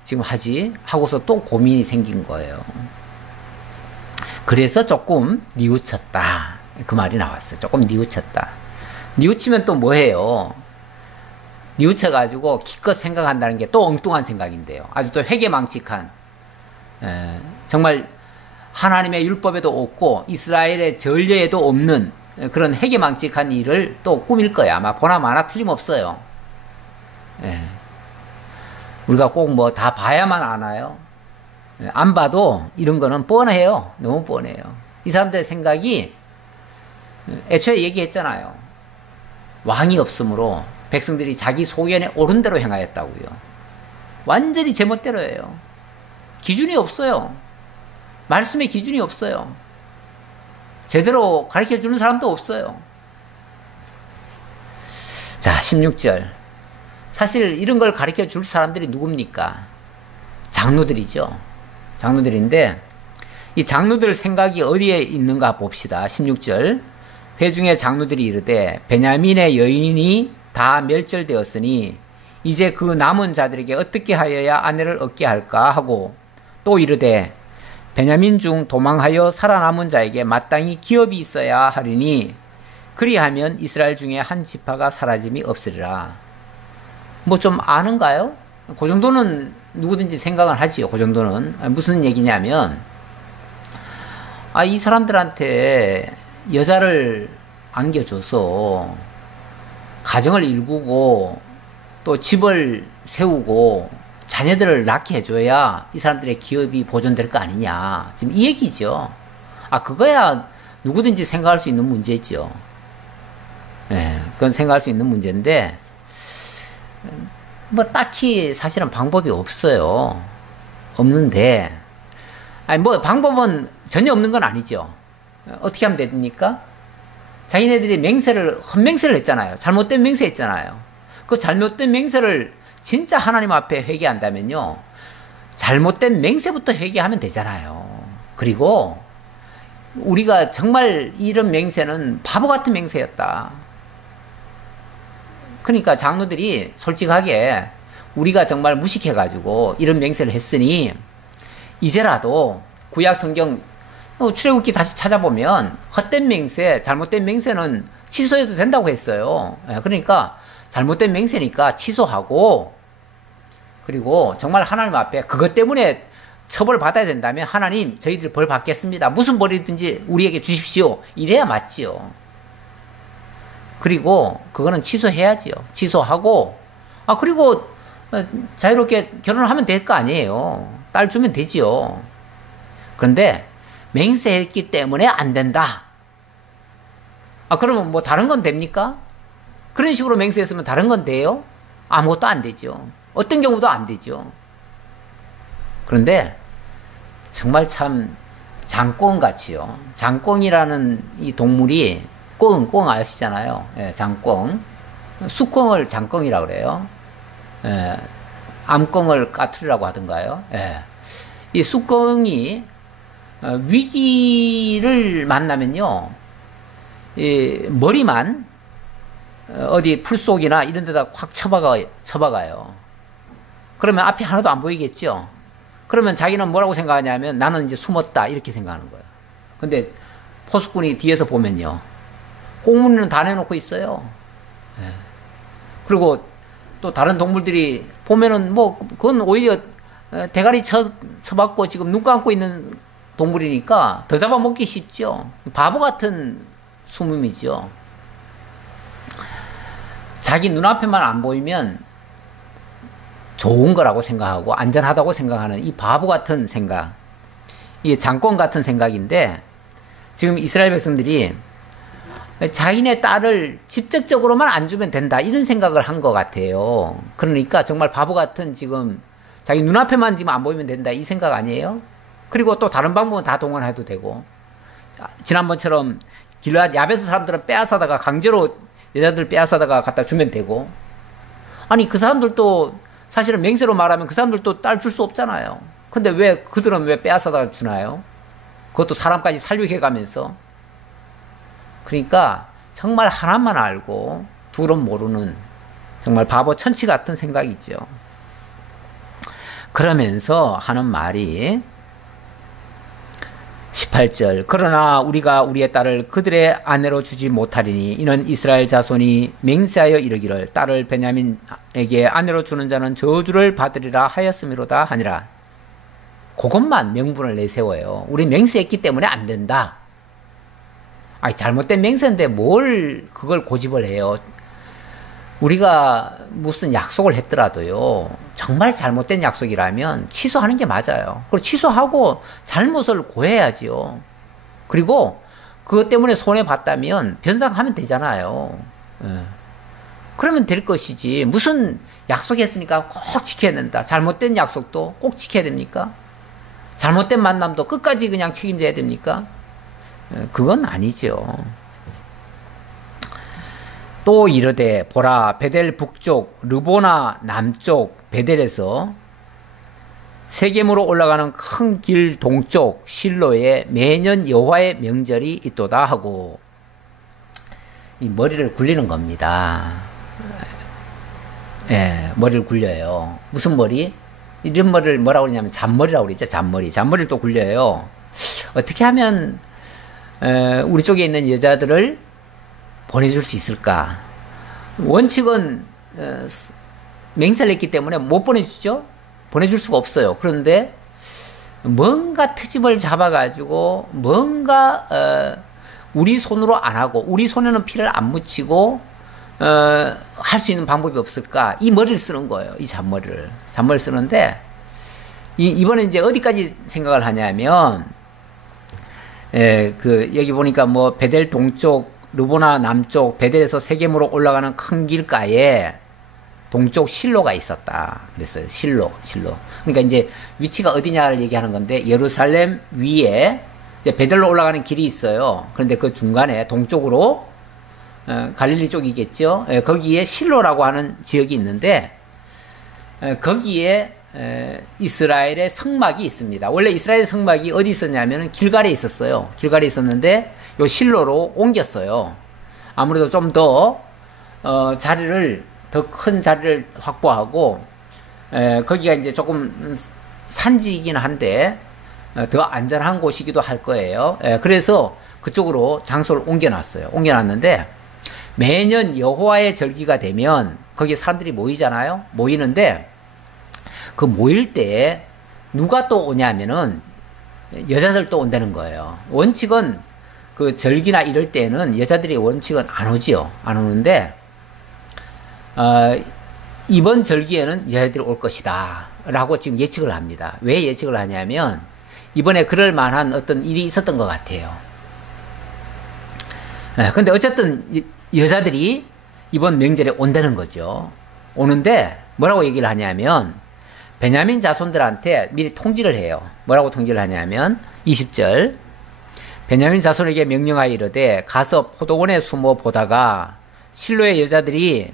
지금 하지? 하고서 또 고민이 생긴 거예요. 그래서 조금 뉘우쳤다. 그 말이 나왔어요. 조금 뉘우쳤다. 뉘우치면 또 뭐해요? 뉘우쳐가지고 기껏 생각한다는 게 또 엉뚱한 생각인데요. 아주 또 회개망측한, 정말 하나님의 율법에도 없고 이스라엘의 전례에도 없는 그런 회개망측한 일을 또 꾸밀 거야. 아마 보나 마나 틀림없어요. 우리가 꼭 뭐 다 봐야만 아나요? 안 봐도 이런 거는 뻔해요. 너무 뻔해요. 이 사람들의 생각이 애초에 얘기했잖아요. 왕이 없으므로 백성들이 자기 소견에 옳은 대로 행하였다고요. 완전히 제멋대로예요. 기준이 없어요. 말씀에 기준이 없어요. 제대로 가르쳐주는 사람도 없어요. 자, 16절. 사실 이런 걸 가르쳐줄 사람들이 누굽니까? 장로들이죠. 장로들인데 이 장로들 생각이 어디에 있는가 봅시다. 16절. 회중의 장로들이 이르되 베냐민의 여인이 다 멸절되었으니 이제 그 남은 자들에게 어떻게 하여야 아내를 얻게 할까 하고 또 이르되 베냐민 중 도망하여 살아남은 자에게 마땅히 기업이 있어야 하리니 그리하면 이스라엘 중에 한 지파가 사라짐이 없으리라. 뭐 좀 아는가요? 그 정도는 누구든지 생각을 하지요. 그 정도는. 무슨 얘기냐면 이 사람들한테 여자를 안겨줘서 가정을 일구고 또 집을 세우고 자녀들을 낳게 해줘야 이 사람들의 기업이 보존될 거 아니냐. 지금 이 얘기죠. 그거야 누구든지 생각할 수 있는 문제죠. 그건 생각할 수 있는 문제인데 뭐 딱히 사실은 방법이 없어요. 없는데 뭐 방법은 전혀 없는 건 아니죠. 어떻게 하면 됩니까? 자기네들이 헛맹세를 했잖아요. 잘못된 맹세 했잖아요. 그 잘못된 맹세를 진짜 하나님 앞에 회개한다면요. 잘못된 맹세부터 회개하면 되잖아요. 그리고 우리가 정말 이런 맹세는 바보 같은 맹세였다. 그러니까 장로들이 솔직하게 우리가 정말 무식해가지고 이런 맹세를 했으니 이제라도 구약 성경 출애굽기 다시 찾아보면 헛된 맹세, 잘못된 맹세는 취소해도 된다고 했어요. 그러니까 잘못된 맹세니까 취소하고 그리고 정말 하나님 앞에 그것 때문에 처벌 받아야 된다면 하나님 저희들 벌 받겠습니다. 무슨 벌이든지 우리에게 주십시오. 이래야 맞지요. 그리고 그거는 취소해야지요. 취소하고 그리고 자유롭게 결혼을 하면 될 거 아니에요. 딸 주면 되지요. 그런데 맹세했기 때문에 안 된다. 그러면 뭐 다른 건 됩니까? 그런 식으로 맹세했으면 다른 건 돼요? 아무것도 안 되죠. 어떤 경우도 안 되죠. 그런데 정말 참 장꽁같이요. 장꽁이라는 이 동물이 꽁 아시잖아요. 장꽁. 숫꽁을 장꽁이라고 그래요. 암꽁을 까투리라고 하던가요. 이 숫꽁이 위기를 만나면요. 이 머리만 어디 풀 속이나 이런 데다 확 쳐박아요. 그러면 앞이 하나도 안 보이겠죠. 그러면 자기는 뭐라고 생각하냐면 나는 이제 숨었다 이렇게 생각하는 거예요. 근데 포수꾼이 뒤에서 보면요. 꽁무니는 다 내놓고 있어요. 그리고 또 다른 동물들이 보면은 뭐 그건 오히려 대가리 쳐박고 지금 눈 감고 있는 동물이니까 더 잡아먹기 쉽죠. 바보 같은 숨음이죠. 자기 눈앞에만 안 보이면 좋은 거라고 생각하고 안전하다고 생각하는 이 바보 같은 생각, 이게 장권 같은 생각인데, 지금 이스라엘 백성들이 자기네 딸을 직접적으로만 안 주면 된다 이런 생각을 한 것 같아요. 그러니까 정말 바보 같은, 지금 자기 눈앞에만 지금 안 보이면 된다 이 생각 아니에요? 그리고 또 다른 방법은 다 동원해도 되고, 지난번처럼 길앗 야베스 사람들은 빼앗아다가 강제로 여자들 빼앗아다가 갖다 주면 되고, 아니 그 사람들도 사실은 맹세로 말하면 그 사람들도 딸 줄 수 없잖아요. 근데 왜 그들은 왜 빼앗아다가 주나요? 그것도 사람까지 살육해 가면서. 그러니까 정말 하나만 알고 둘은 모르는 정말 바보 천치 같은 생각이죠. 그러면서 하는 말이 18절, 그러나 우리가 우리의 딸을 그들의 아내로 주지 못하리니 이는 이스라엘 자손이 맹세하여 이르기를 딸을 베냐민에게 아내로 주는 자는 저주를 받으리라 하였음이로다 하니라. 그것만 명분을 내세워요. 우리 맹세했기 때문에 안 된다. 아니 잘못된 맹세인데 뭘 그걸 고집을 해요. 우리가 무슨 약속을 했더라도요, 정말 잘못된 약속이라면 취소하는 게 맞아요. 그리고 취소하고 잘못을 고해야지요. 그리고 그것 때문에 손해봤다면 변상하면 되잖아요. 그러면 될 것이지, 무슨 약속했으니까 꼭 지켜야 된다, 잘못된 약속도 꼭 지켜야 됩니까? 잘못된 만남도 끝까지 그냥 책임져야 됩니까? 그건 아니죠. 또 이르되 보라, 베델 북쪽 르보나 남쪽 베델에서 세겜으로 올라가는 큰 길 동쪽 실로에 매년 여호와의 명절이 있도다 하고, 이 머리를 굴리는 겁니다. 예, 머리를 굴려요. 무슨 머리? 이런 머리를 뭐라고 그러냐면 잔머리라고 그러죠. 잔머리를 또 굴려요. 어떻게 하면 우리 쪽에 있는 여자들을 보내줄 수 있을까? 원칙은 맹세를 했기 때문에 못 보내주죠. 보내줄 수가 없어요. 그런데 뭔가 트집을 잡아가지고 뭔가 우리 손으로 안 하고 우리 손에는 피를 안 묻히고 할 수 있는 방법이 없을까? 이 머리를 쓰는 거예요. 이 잔머리를 쓰는데, 이번에 이제 어디까지 생각을 하냐면, 여기 보니까 뭐 베델 동쪽 르보나 남쪽 베델에서 세겜으로 올라가는 큰 길가에 동쪽 실로가 있었다 그랬어요. 실로. 그러니까 이제 위치가 어디냐를 얘기하는 건데, 예루살렘 위에 이제 베델로 올라가는 길이 있어요. 그런데 그 중간에 동쪽으로 갈릴리 쪽이겠죠. 거기에 실로라고 하는 지역이 있는데, 거기에 이스라엘의 성막이 있습니다. 원래 이스라엘 성막이 어디 있었냐면 길갈에 있었어요. 길갈에 있었는데 요 실로로 옮겼어요. 아무래도 좀 더 자리를, 더 큰 자리를 확보하고, 거기가 이제 조금 산지이긴 한데 더 안전한 곳이기도 할 거예요. 그래서 그쪽으로 장소를 옮겨놨는데, 매년 여호와의 절기가 되면 거기 사람들이 모이잖아요. 모이는데 그 모일 때 누가 또 오냐면은 여자들도 온다는 거예요. 원칙은 그 절기나 이럴 때는 여자들이 원칙은 안 오지요. 안 오는데 이번 절기에는 여자들이 올 것이다 라고 지금 예측을 합니다. 왜 예측을 하냐면 이번에 그럴 만한 어떤 일이 있었던 것 같아요. 근데 어쨌든 여자들이 이번 명절에 온다는 거죠. 오는데 뭐라고 얘기를 하냐면, 베냐민 자손들한테 미리 통지를 해요. 뭐라고 통지를 하냐면 20절, 베냐민 자손에게 명령하여 이르되 가서 포도원에 숨어 보다가 실로의 여자들이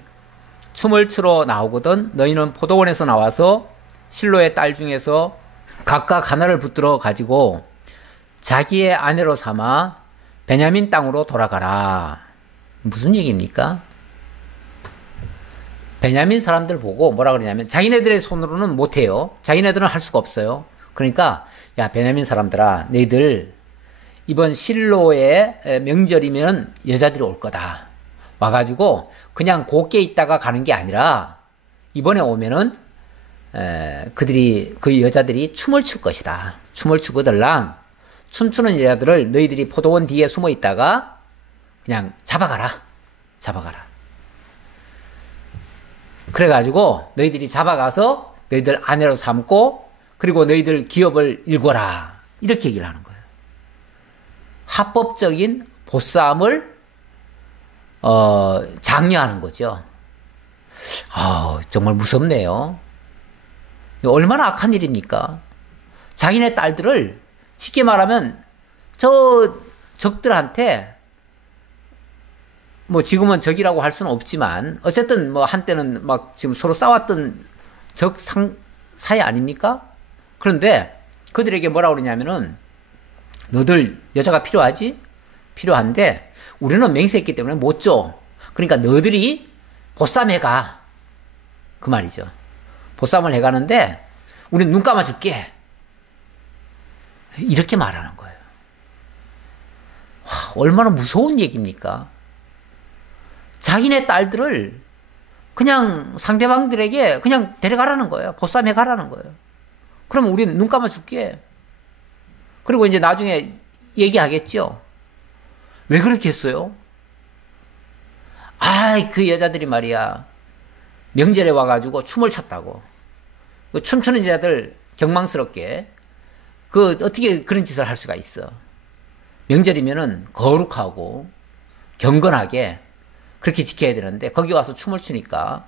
춤을 추러 나오거든 너희는 포도원에서 나와서 실로의 딸 중에서 각각 하나를 붙들어 가지고 자기의 아내로 삼아 베냐민 땅으로 돌아가라. 무슨 얘기입니까? 베냐민 사람들 보고 뭐라 그러냐면, 자기네들의 손으로는 못해요. 자기네들은 할 수가 없어요. 그러니까 야 베냐민 사람들아, 너희들 이번 실로의 명절이면 여자들이 올 거다. 와가지고 그냥 곱게 있다가 가는 게 아니라 이번에 오면은 그 여자들이 춤을 출 것이다. 춤을 추거들랑 춤추는 여자들을 너희들이 포도원 뒤에 숨어 있다가 그냥 잡아가라. 그래가지고 너희들이 잡아가서 너희들 아내로 삼고 그리고 너희들 기업을 일궈라. 이렇게 얘기를 하는 거예요. 합법적인 보쌈을 장려하는 거죠. 정말 무섭네요. 얼마나 악한 일입니까? 자기네 딸들을 쉽게 말하면 저 적들한테 뭐 지금은 적이라고 할 수는 없지만 어쨌든 뭐 한때는 막 지금 서로 싸웠던 적 사이 아닙니까? 그런데 그들에게 뭐라고 그러냐면은 너들 여자가 필요하지? 필요한데 우리는 맹세했기 때문에 못 줘. 그러니까 너들이 보쌈해 가. 그 말이죠. 보쌈을 해가는데 우린 눈 감아줄게. 이렇게 말하는 거예요. 와, 얼마나 무서운 얘기입니까? 자기네 딸들을 그냥 상대방들에게 그냥 데려가라는 거예요. 보쌈해 가라는 거예요. 그럼 우리는 눈 감아줄게. 그리고 이제 나중에 얘기하겠죠. 왜 그렇게 했어요? 그 여자들이 말이야. 명절에 와가지고 춤을 췄다고. 그 춤추는 여자들 경망스럽게. 어떻게 그런 짓을 할 수가 있어. 명절이면은 거룩하고 경건하게 그렇게 지켜야 되는데 거기 와서 춤을 추니까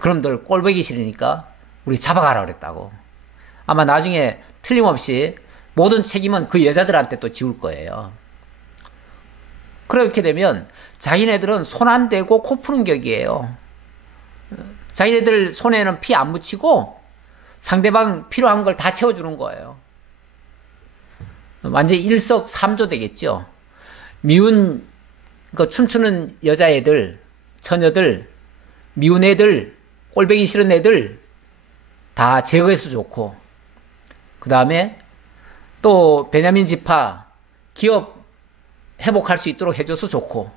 그럼들 꼴보기 싫으니까 우리 잡아가라 그랬다고. 아마 나중에 틀림없이 모든 책임은 그 여자들한테 또 지울 거예요. 그렇게 되면 자기네들은 손 안 대고 코 푸는 격이에요. 자기네들 손에는 피 안 묻히고 상대방 필요한 걸 다 채워주는 거예요. 완전히 일석삼조 되겠죠. 미운 춤추는 여자애들, 처녀들, 미운 애들, 꼴보기 싫은 애들 다 제거해서 좋고 그 다음에 또 베냐민 지파 기업 회복할 수 있도록 해줘서 좋고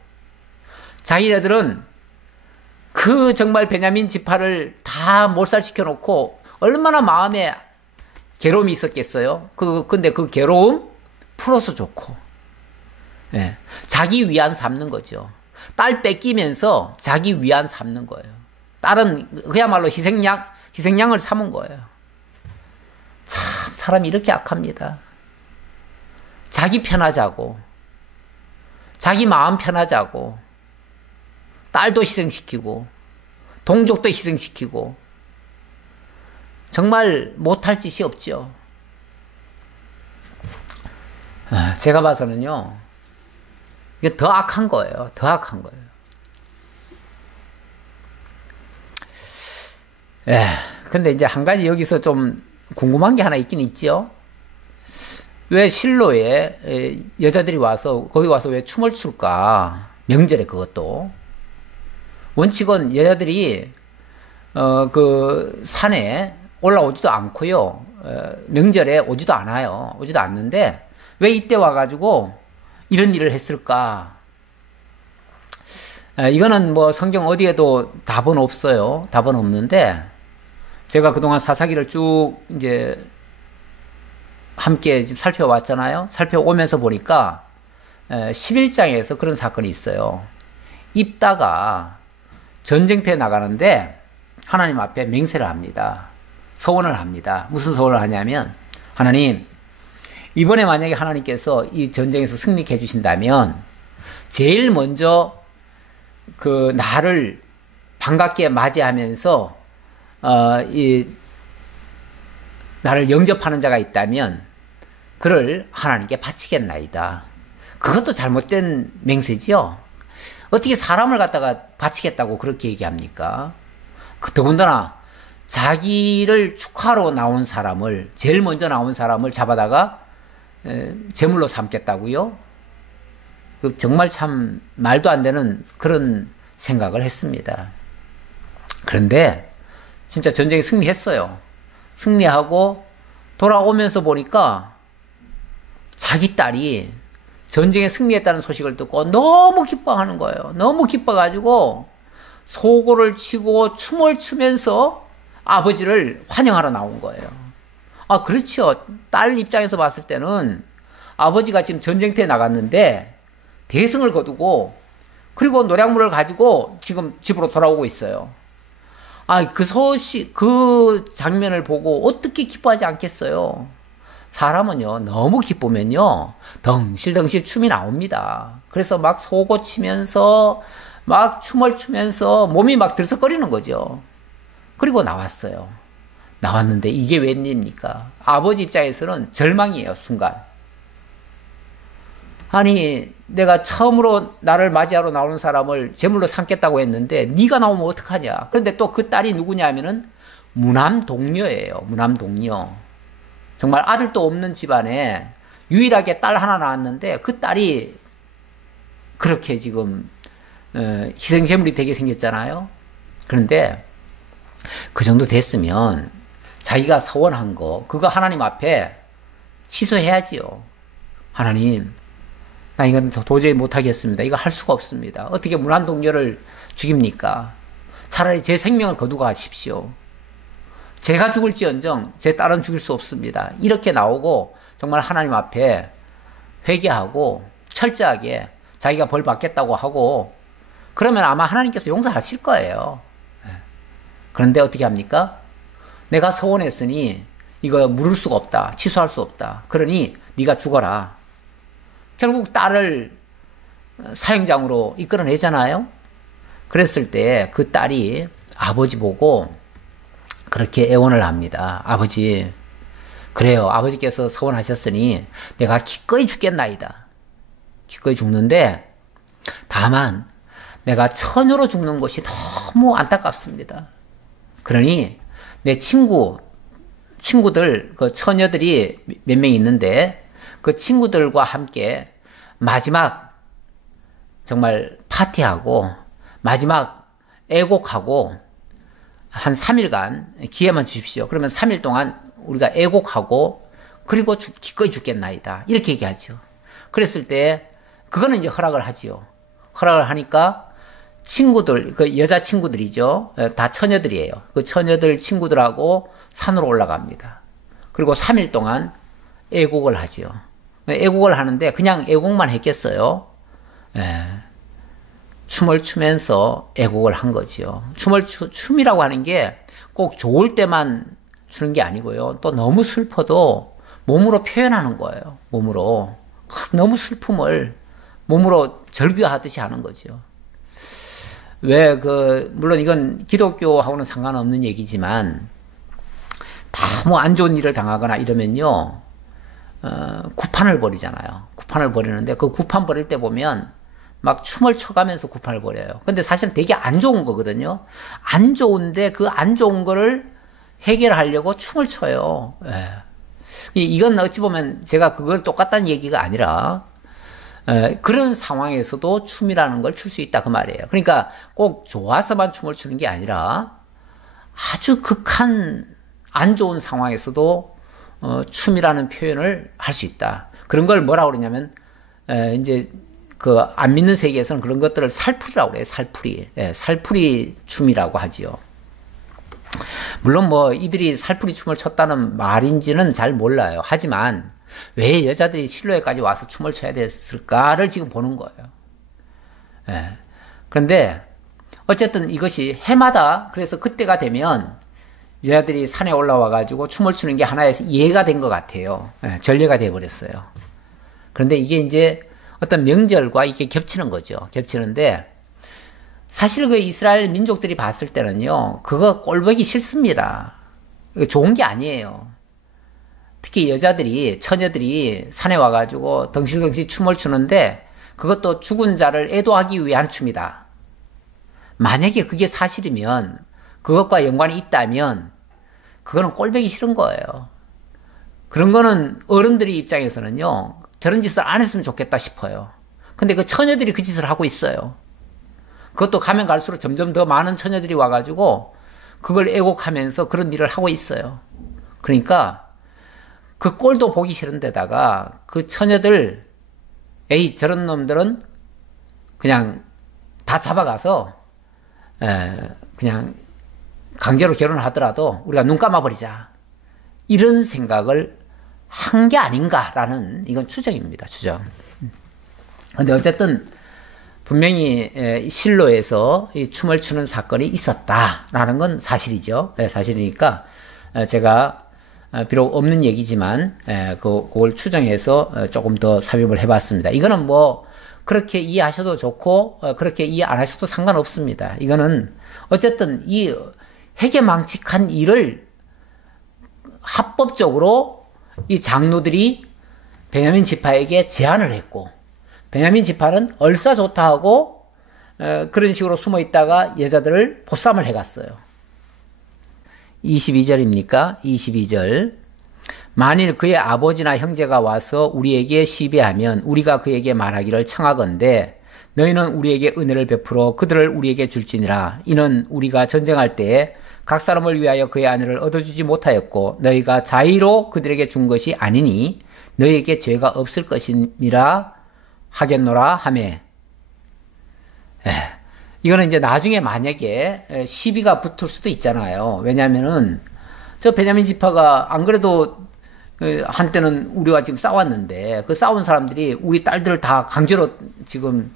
자기네들은 정말 베냐민 지파를 다 몰살시켜 놓고 얼마나 마음에 괴로움이 있었겠어요. 근데 그 괴로움 풀어서 좋고 예, 자기 위안 삼는 거죠. 딸 뺏기면서 자기 위안 삼는 거예요. 딸은 그야말로 희생양을 삼은 거예요. 참 사람이 이렇게 악합니다. 자기 편하자고 자기 마음 편하자고 딸도 희생시키고 동족도 희생시키고 정말 못할 짓이 없죠. 제가 봐서는요 이게 더 악한 거예요. 더 악한 거예요. 근데 이제 한 가지 여기서 좀 궁금한 게 하나 있긴 있죠. 왜 실로에 여자들이 와서 거기 와서 왜 춤을 출까? 명절에 그것도 원칙은 여자들이 그 산에 올라오지도 않고요. 명절에 오지도 않아요. 오지도 않는데 왜 이때 와가지고 이런 일을 했을까? 이거는 뭐 성경 어디에도 답은 없어요. 답은 없는데 제가 그동안 사사기를 쭉 이제 함께 살펴왔잖아요. 살펴오면서 보니까 11장에서 그런 사건이 있어요. 입다가 전쟁터에 나가는데 하나님 앞에 맹세를 합니다. 서원을 합니다. 무슨 서원을 하냐면 하나님 이번에 만약에 하나님께서 이 전쟁에서 승리케 해주신다면 제일 먼저 나를 반갑게 맞이하면서 나를 영접하는 자가 있다면 그를 하나님께 바치겠나이다. 그것도 잘못된 맹세지요. 어떻게 사람을 갖다가 바치겠다고 그렇게 얘기합니까? 더군다나 자기를 축하로 나온 사람을 제일 먼저 나온 사람을 잡아다가 제물로 삼겠다고요? 정말 참 말도 안 되는 그런 생각을 했습니다. 그런데 진짜 전쟁에 승리했어요. 승리하고 돌아오면서 보니까 자기 딸이 전쟁에 승리했다는 소식을 듣고 너무 기뻐하는 거예요. 너무 기뻐가지고 소고를 치고 춤을 추면서 아버지를 환영하러 나온 거예요. 그렇죠. 딸 입장에서 봤을 때는 아버지가 지금 전쟁터에 나갔는데 대승을 거두고 그리고 노량물을 가지고 지금 집으로 돌아오고 있어요. 아, 그 소식, 그 장면을 보고 어떻게 기뻐하지 않겠어요? 사람은요, 너무 기쁘면요, 덩실덩실 춤이 나옵니다. 그래서 막 소고 치면서, 막 춤을 추면서 몸이 막 들썩거리는 거죠. 그리고 나왔어요. 나왔는데 이게 웬일입니까? 아버지 입장에서는 절망이에요, 순간. 아니, 내가 처음으로 나를 맞이하러 나오는 사람을 제물로 삼겠다고 했는데 네가 나오면 어떡하냐. 그런데 또 그 딸이 누구냐 하면은 무남동녀예요. 무남동녀. 정말 아들도 없는 집안에 유일하게 딸 하나 낳았는데 그 딸이 그렇게 지금 희생제물이 되게 생겼잖아요. 그런데 그 정도 됐으면 자기가 서원한 거 그거 하나님 앞에 취소해야지요. 하나님, 나 이건 도저히 못하겠습니다. 이거 할 수가 없습니다. 어떻게 무난동녀를 죽입니까? 차라리 제 생명을 거두고 가십시오. 제가 죽을지언정 제 딸은 죽일 수 없습니다. 이렇게 나오고 정말 하나님 앞에 회개하고 철저하게 자기가 벌 받겠다고 하고 그러면 아마 하나님께서 용서하실 거예요. 그런데 어떻게 합니까? 내가 서원했으니 이거 물을 수가 없다. 취소할 수 없다. 그러니 네가 죽어라. 결국 딸을 사형장으로 이끌어내잖아요. 그랬을 때 그 딸이 아버지 보고 그렇게 애원을 합니다. 아버지, 그래요. 아버지께서 서원하셨으니 내가 기꺼이 죽겠나이다. 기꺼이 죽는데 다만 내가 처녀로 죽는 것이 너무 안타깝습니다. 그러니 내 친구들, 그 처녀들이 몇 명 있는데 그 친구들과 함께 마지막 정말 파티하고 마지막 애곡하고 한 3일간 기회만 주십시오. 그러면 3일 동안 우리가 애곡하고 그리고 기꺼이 죽겠나이다. 이렇게 얘기하죠. 그랬을 때 그거는 이제 허락을 하지요. 허락을 하니까 친구들, 그 여자 친구들이죠. 다 처녀들이에요. 그 처녀들 친구들하고 산으로 올라갑니다. 그리고 3일 동안 애곡을 하지요. 애곡을 하는데 그냥 애곡만 했겠어요. 춤을 추면서 애곡을 한 거지요. 춤이라고 하는 게 꼭 좋을 때만 추는 게 아니고요. 또 너무 슬퍼도 몸으로 표현하는 거예요. 몸으로. 너무 슬픔을 몸으로 절규하듯이 하는 거죠. 물론 이건 기독교하고는 상관없는 얘기지만, 너무 안 좋은 일을 당하거나 이러면요, 구판을 벌이잖아요. 구판을 벌이는데, 그 구판 벌일 때 보면, 막 춤을 춰가면서 구판을 벌여요. 근데 사실은 되게 안 좋은 거거든요. 안 좋은데, 그 안 좋은 거를 해결하려고 춤을 춰요. 예. 이건 어찌 보면 제가 그걸 똑같다는 얘기가 아니라, 그런 상황에서도 춤이라는 걸 출 수 있다 그 말이에요. 그러니까 꼭 좋아서만 춤을 추는 게 아니라 아주 극한 안 좋은 상황에서도 춤이라는 표현을 할 수 있다. 그런 걸 뭐라고 그러냐면 이제 그 안 믿는 세계에서는 그런 것들을 살풀이라고 그래요. 살풀이. 살풀이 춤이라고 하지요. 물론 뭐 이들이 살풀이 춤을 췄다는 말인지는 잘 몰라요. 하지만 왜 여자들이 실로에까지 와서 춤을 춰야 됐을까를 지금 보는 거예요. 그런데 어쨌든 이것이 해마다 그래서 그때가 되면 여자들이 산에 올라와 가지고 춤을 추는 게 하나의 예가 된 것 같아요. 전례가 돼버렸어요. 그런데 이게 이제 어떤 명절과 이게 겹치는 거죠. 겹치는데 사실 그 이스라엘 민족들이 봤을 때는요, 그거 꼴보기 싫습니다. 좋은 게 아니에요. 특히 여자들이, 처녀들이 산에 와가지고 덩실덩실 춤을 추는데 그것도 죽은 자를 애도하기 위한 춤이다. 만약에 그게 사실이면, 그것과 연관이 있다면 그거는 꼴보기 싫은 거예요. 그런 거는 어른들이 입장에서는요, 저런 짓을 안 했으면 좋겠다 싶어요. 근데 그 처녀들이 그 짓을 하고 있어요. 그것도 가면 갈수록 점점 더 많은 처녀들이 와가지고 그걸 애곡하면서 그런 일을 하고 있어요. 그러니까 그 꼴도 보기 싫은 데다가 그 처녀들, 에이, 저런 놈들은 그냥 다 잡아가서 그냥 강제로 결혼을 하더라도 우리가 눈 감아버리자. 이런 생각을 한 게 아닌가라는, 이건 추정입니다. 추정. 근데 어쨌든 분명히 실로에서 이 춤을 추는 사건이 있었다라는 건 사실이죠. 사실이니까 제가 비록 없는 얘기지만 그걸 추정해서 조금 더 삽입을 해봤습니다. 이거는 뭐 그렇게 이해하셔도 좋고 그렇게 이해 안 하셔도 상관없습니다. 이거는 어쨌든 이 회개망측한 일을 합법적으로 이 장로들이 베냐민 지파에게 제안을 했고, 베냐민 지파는 얼싸 좋다 하고 그런 식으로 숨어 있다가 여자들을 보쌈을 해갔어요. 22절입니까? 22절. 만일 그의 아버지나 형제가 와서 우리에게 시비하면 우리가 그에게 말하기를 청하건대 너희는 우리에게 은혜를 베풀어 그들을 우리에게 줄지니라. 이는 우리가 전쟁할 때에 각 사람을 위하여 그의 아내를 얻어주지 못하였고 너희가 자의로 그들에게 준 것이 아니니 너희에게 죄가 없을 것이니라 하겠노라 하매. 이거는 이제 나중에 만약에 시비가 붙을 수도 있잖아요. 왜냐면은 저 베냐민 지파가 안 그래도 한때는 우리와 지금 싸웠는데 그 싸운 사람들이 우리 딸들을 다 강제로 지금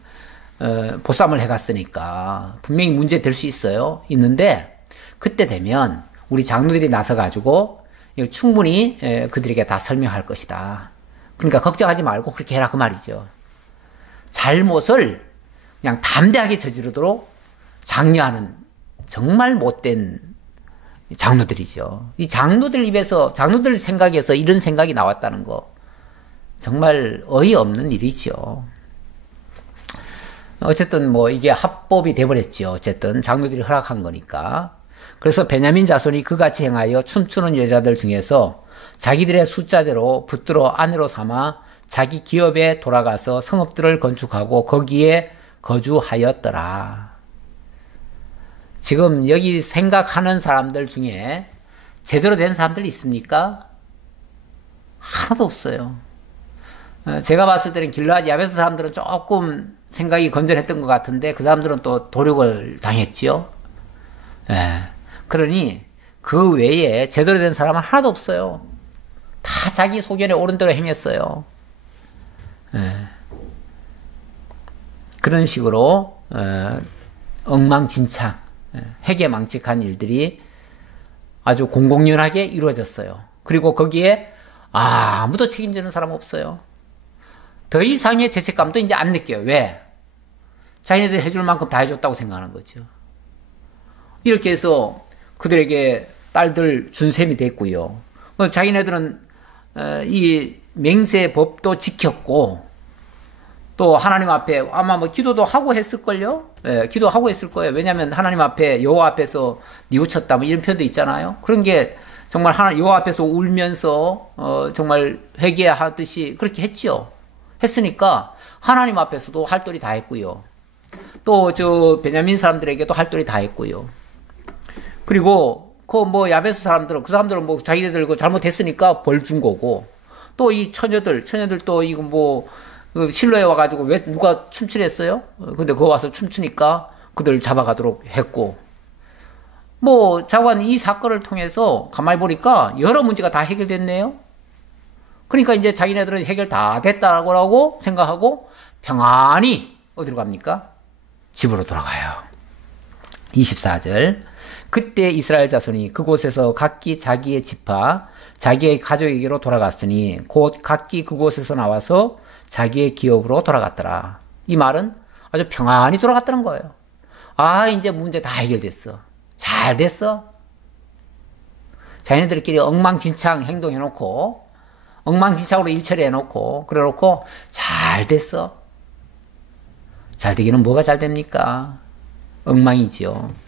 보쌈을 해갔으니까 분명히 문제 될 수 있어요. 있는데 그때 되면 우리 장로들이 나서가지고 이걸 충분히 그들에게 다 설명할 것이다. 그러니까 걱정하지 말고 그렇게 해라 그 말이죠. 잘못을 그냥 담대하게 저지르도록 장려하는 정말 못된 장로들이죠. 이 장로들 입에서, 장로들 생각에서 이런 생각이 나왔다는 거 정말 어이없는 일이죠. 어쨌든 뭐 이게 합법이 돼버렸죠. 어쨌든 장로들이 허락한 거니까. 그래서 베냐민 자손이 그같이 행하여 춤추는 여자들 중에서 자기들의 숫자대로 붙들어 아내로 삼아 자기 기업에 돌아가서 성읍들을 건축하고 거기에 거주하였더라. 지금 여기 생각하는 사람들 중에 제대로 된 사람들 있습니까? 하나도 없어요. 제가 봤을 때는 길르앗 야베스 사람들은 조금 생각이 건전했던 것 같은데 그 사람들은 또 도륙을 당했지요. 그러니 그 외에 제대로 된 사람은 하나도 없어요. 다 자기 소견에 옳은 대로 행했어요. 그런 식으로 엉망진창, 회개망측한 일들이 아주 공공연하게 이루어졌어요. 그리고 거기에 아무도 책임지는 사람 없어요. 더 이상의 죄책감도 이제 안 느껴요. 왜? 자기네들 해줄 만큼 다 해줬다고 생각하는 거죠. 이렇게 해서 그들에게 딸들 준 셈이 됐고요. 자기네들은 이 맹세법도 지켰고 또 하나님 앞에 아마 뭐 기도도 하고 했을걸요? 기도하고 했을 거예요. 왜냐하면 하나님 앞에 여호와 앞에서 뉘우쳤다 뭐 이런 표현도 있잖아요. 그런 게 정말 여호와 앞에서 울면서 정말 회개하듯이 그렇게 했죠. 했으니까 하나님 앞에서도 할 도리 다 했고요. 또 저 베냐민 사람들에게도 할 도리 다 했고요. 그리고 그 뭐 야베스 사람들은 그 사람들은 뭐 자기네들 잘못했으니까 벌 준 거고 또 이 처녀들 또 이거 뭐 실로에 와가지고 왜 누가 춤추려 했어요? 근데 그거 와서 춤추니까 그들 잡아가도록 했고 뭐 자관 이 사건을 통해서 가만히 보니까 여러 문제가 다 해결됐네요. 그러니까 이제 자기네들은 해결 다 됐다고 생각하고 평안히 어디로 갑니까? 집으로 돌아가요. 24절. 그때 이스라엘 자손이 그곳에서 각기 자기의 지파, 자기의 가족에게로 돌아갔으니 곧 각기 그곳에서 나와서 자기의 기업으로 돌아갔더라. 이 말은 아주 평안히 돌아갔다는 거예요. 아, 이제 문제 다 해결됐어. 잘 됐어. 자기네들끼리 엉망진창 행동해놓고 엉망진창으로 일 처리해놓고 그래놓고 잘 됐어. 잘 되기는 뭐가 잘 됩니까? 엉망이지요.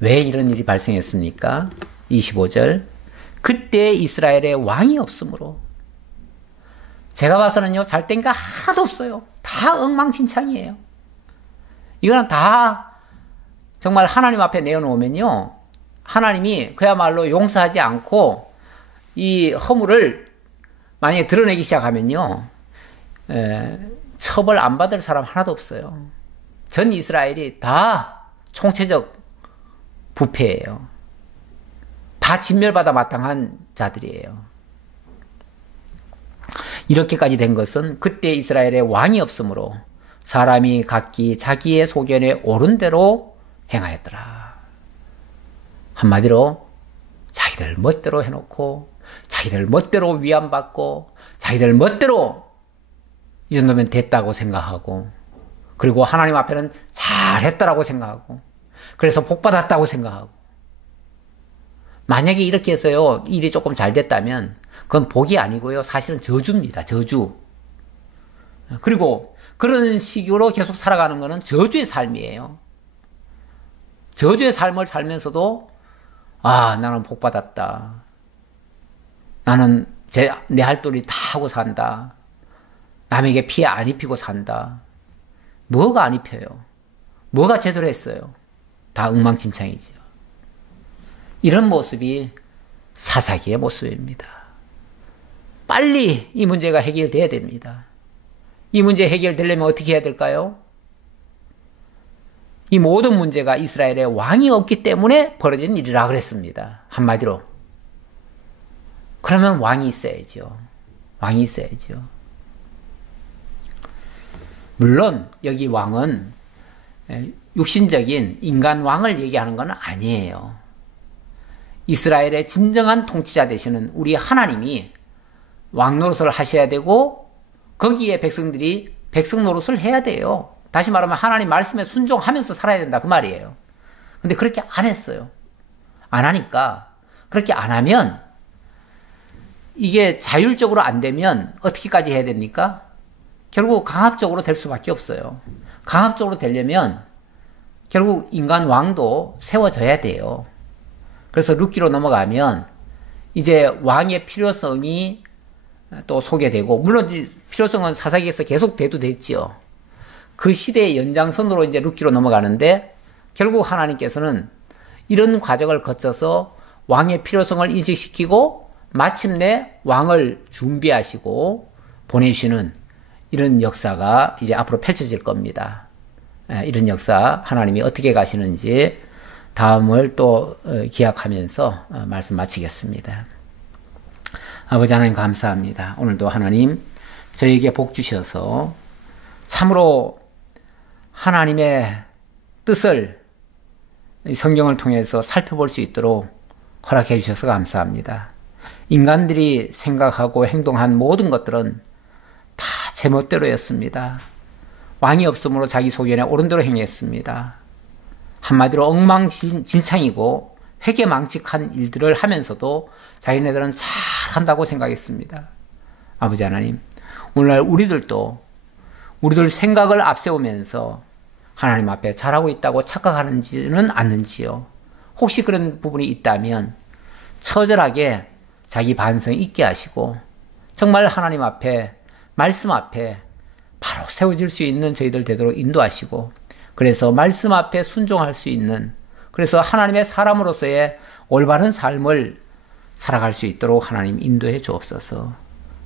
왜 이런 일이 발생했습니까? 25절. 그때 이스라엘에 왕이 없으므로. 제가 봐서는요, 잘 된 거 하나도 없어요. 다 엉망진창이에요. 이거는 다 정말 하나님 앞에 내어놓으면요, 하나님이 그야말로 용서하지 않고 이 허물을 만약에 드러내기 시작하면요, 처벌 안 받을 사람 하나도 없어요. 전 이스라엘이 다 총체적 부패예요. 다 진멸받아 마땅한 자들이에요. 이렇게까지 된 것은 그때 이스라엘에 왕이 없으므로 사람이 각기 자기의 소견에 옳은 대로 행하였더라. 한마디로 자기들 멋대로 해놓고 자기들 멋대로 위안받고 자기들 멋대로 이 정도면 됐다고 생각하고, 그리고 하나님 앞에는 잘했다라고 생각하고, 그래서 복받았다고 생각하고. 만약에 이렇게 해서요 일이 조금 잘 됐다면 그건 복이 아니고요 사실은 저주입니다. 저주. 그리고 그런 식으로 계속 살아가는 것은 저주의 삶이에요. 저주의 삶을 살면서도 나는 복받았다, 나는 내 할 도리 다 하고 산다, 남에게 피해 안 입히고 산다. 뭐가 안 입혀요? 뭐가 제대로 했어요? 다 엉망진창이죠. 이런 모습이 사사기의 모습입니다. 빨리 이 문제가 해결돼야 됩니다. 이 문제 해결되려면 어떻게 해야 될까요? 이 모든 문제가 이스라엘에 왕이 없기 때문에 벌어진 일이라 그랬습니다. 한마디로. 그러면 왕이 있어야죠. 왕이 있어야죠. 물론 여기 왕은 육신적인 인간 왕을 얘기하는 건 아니에요. 이스라엘의 진정한 통치자 되시는 우리 하나님이 왕 노릇을 하셔야 되고 거기에 백성들이 백성 노릇을 해야 돼요. 다시 말하면 하나님 말씀에 순종하면서 살아야 된다 그 말이에요. 근데 그렇게 안 했어요. 안 하니까, 그렇게 안 하면 이게 자율적으로 안 되면 어떻게까지 해야 됩니까? 결국 강압적으로 될 수밖에 없어요. 강압적으로 되려면 결국 인간 왕도 세워져야 돼요. 그래서 룻기로 넘어가면 이제 왕의 필요성이 또 소개되고, 물론 필요성은 사사기에서 계속 대두됐지요. 그 시대의 연장선으로 이제 룻기로 넘어가는데, 결국 하나님께서는 이런 과정을 거쳐서 왕의 필요성을 인식시키고 마침내 왕을 준비하시고 보내시는 이런 역사가 이제 앞으로 펼쳐질 겁니다. 이런 역사 하나님이 어떻게 가시는지 다음을 또 기약하면서 말씀 마치겠습니다. 아버지 하나님 감사합니다. 오늘도 하나님 저에게 복 주셔서 참으로 하나님의 뜻을 성경을 통해서 살펴볼 수 있도록 허락해 주셔서 감사합니다. 인간들이 생각하고 행동한 모든 것들은 다 제멋대로였습니다. 왕이 없으므로 자기 소견에 옳은 대로 행했습니다. 한마디로 엉망진창이고 회개망측한 일들을 하면서도 자기네들은 잘한다고 생각했습니다. 아버지 하나님, 오늘날 우리들 생각을 앞세우면서 하나님 앞에 잘하고 있다고 착각하는지는 않는지요. 혹시 그런 부분이 있다면 처절하게 자기 반성 있게 하시고 정말 하나님 앞에, 말씀 앞에 바로 세워질 수 있는 저희들 되도록 인도하시고, 그래서 말씀 앞에 순종할 수 있는, 그래서 하나님의 사람으로서의 올바른 삶을 살아갈 수 있도록 하나님 인도해 주옵소서.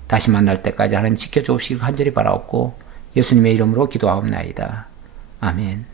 다시 만날 때까지 하나님 지켜주옵시길 간절히 바라옵고 예수님의 이름으로 기도하옵나이다. 아멘.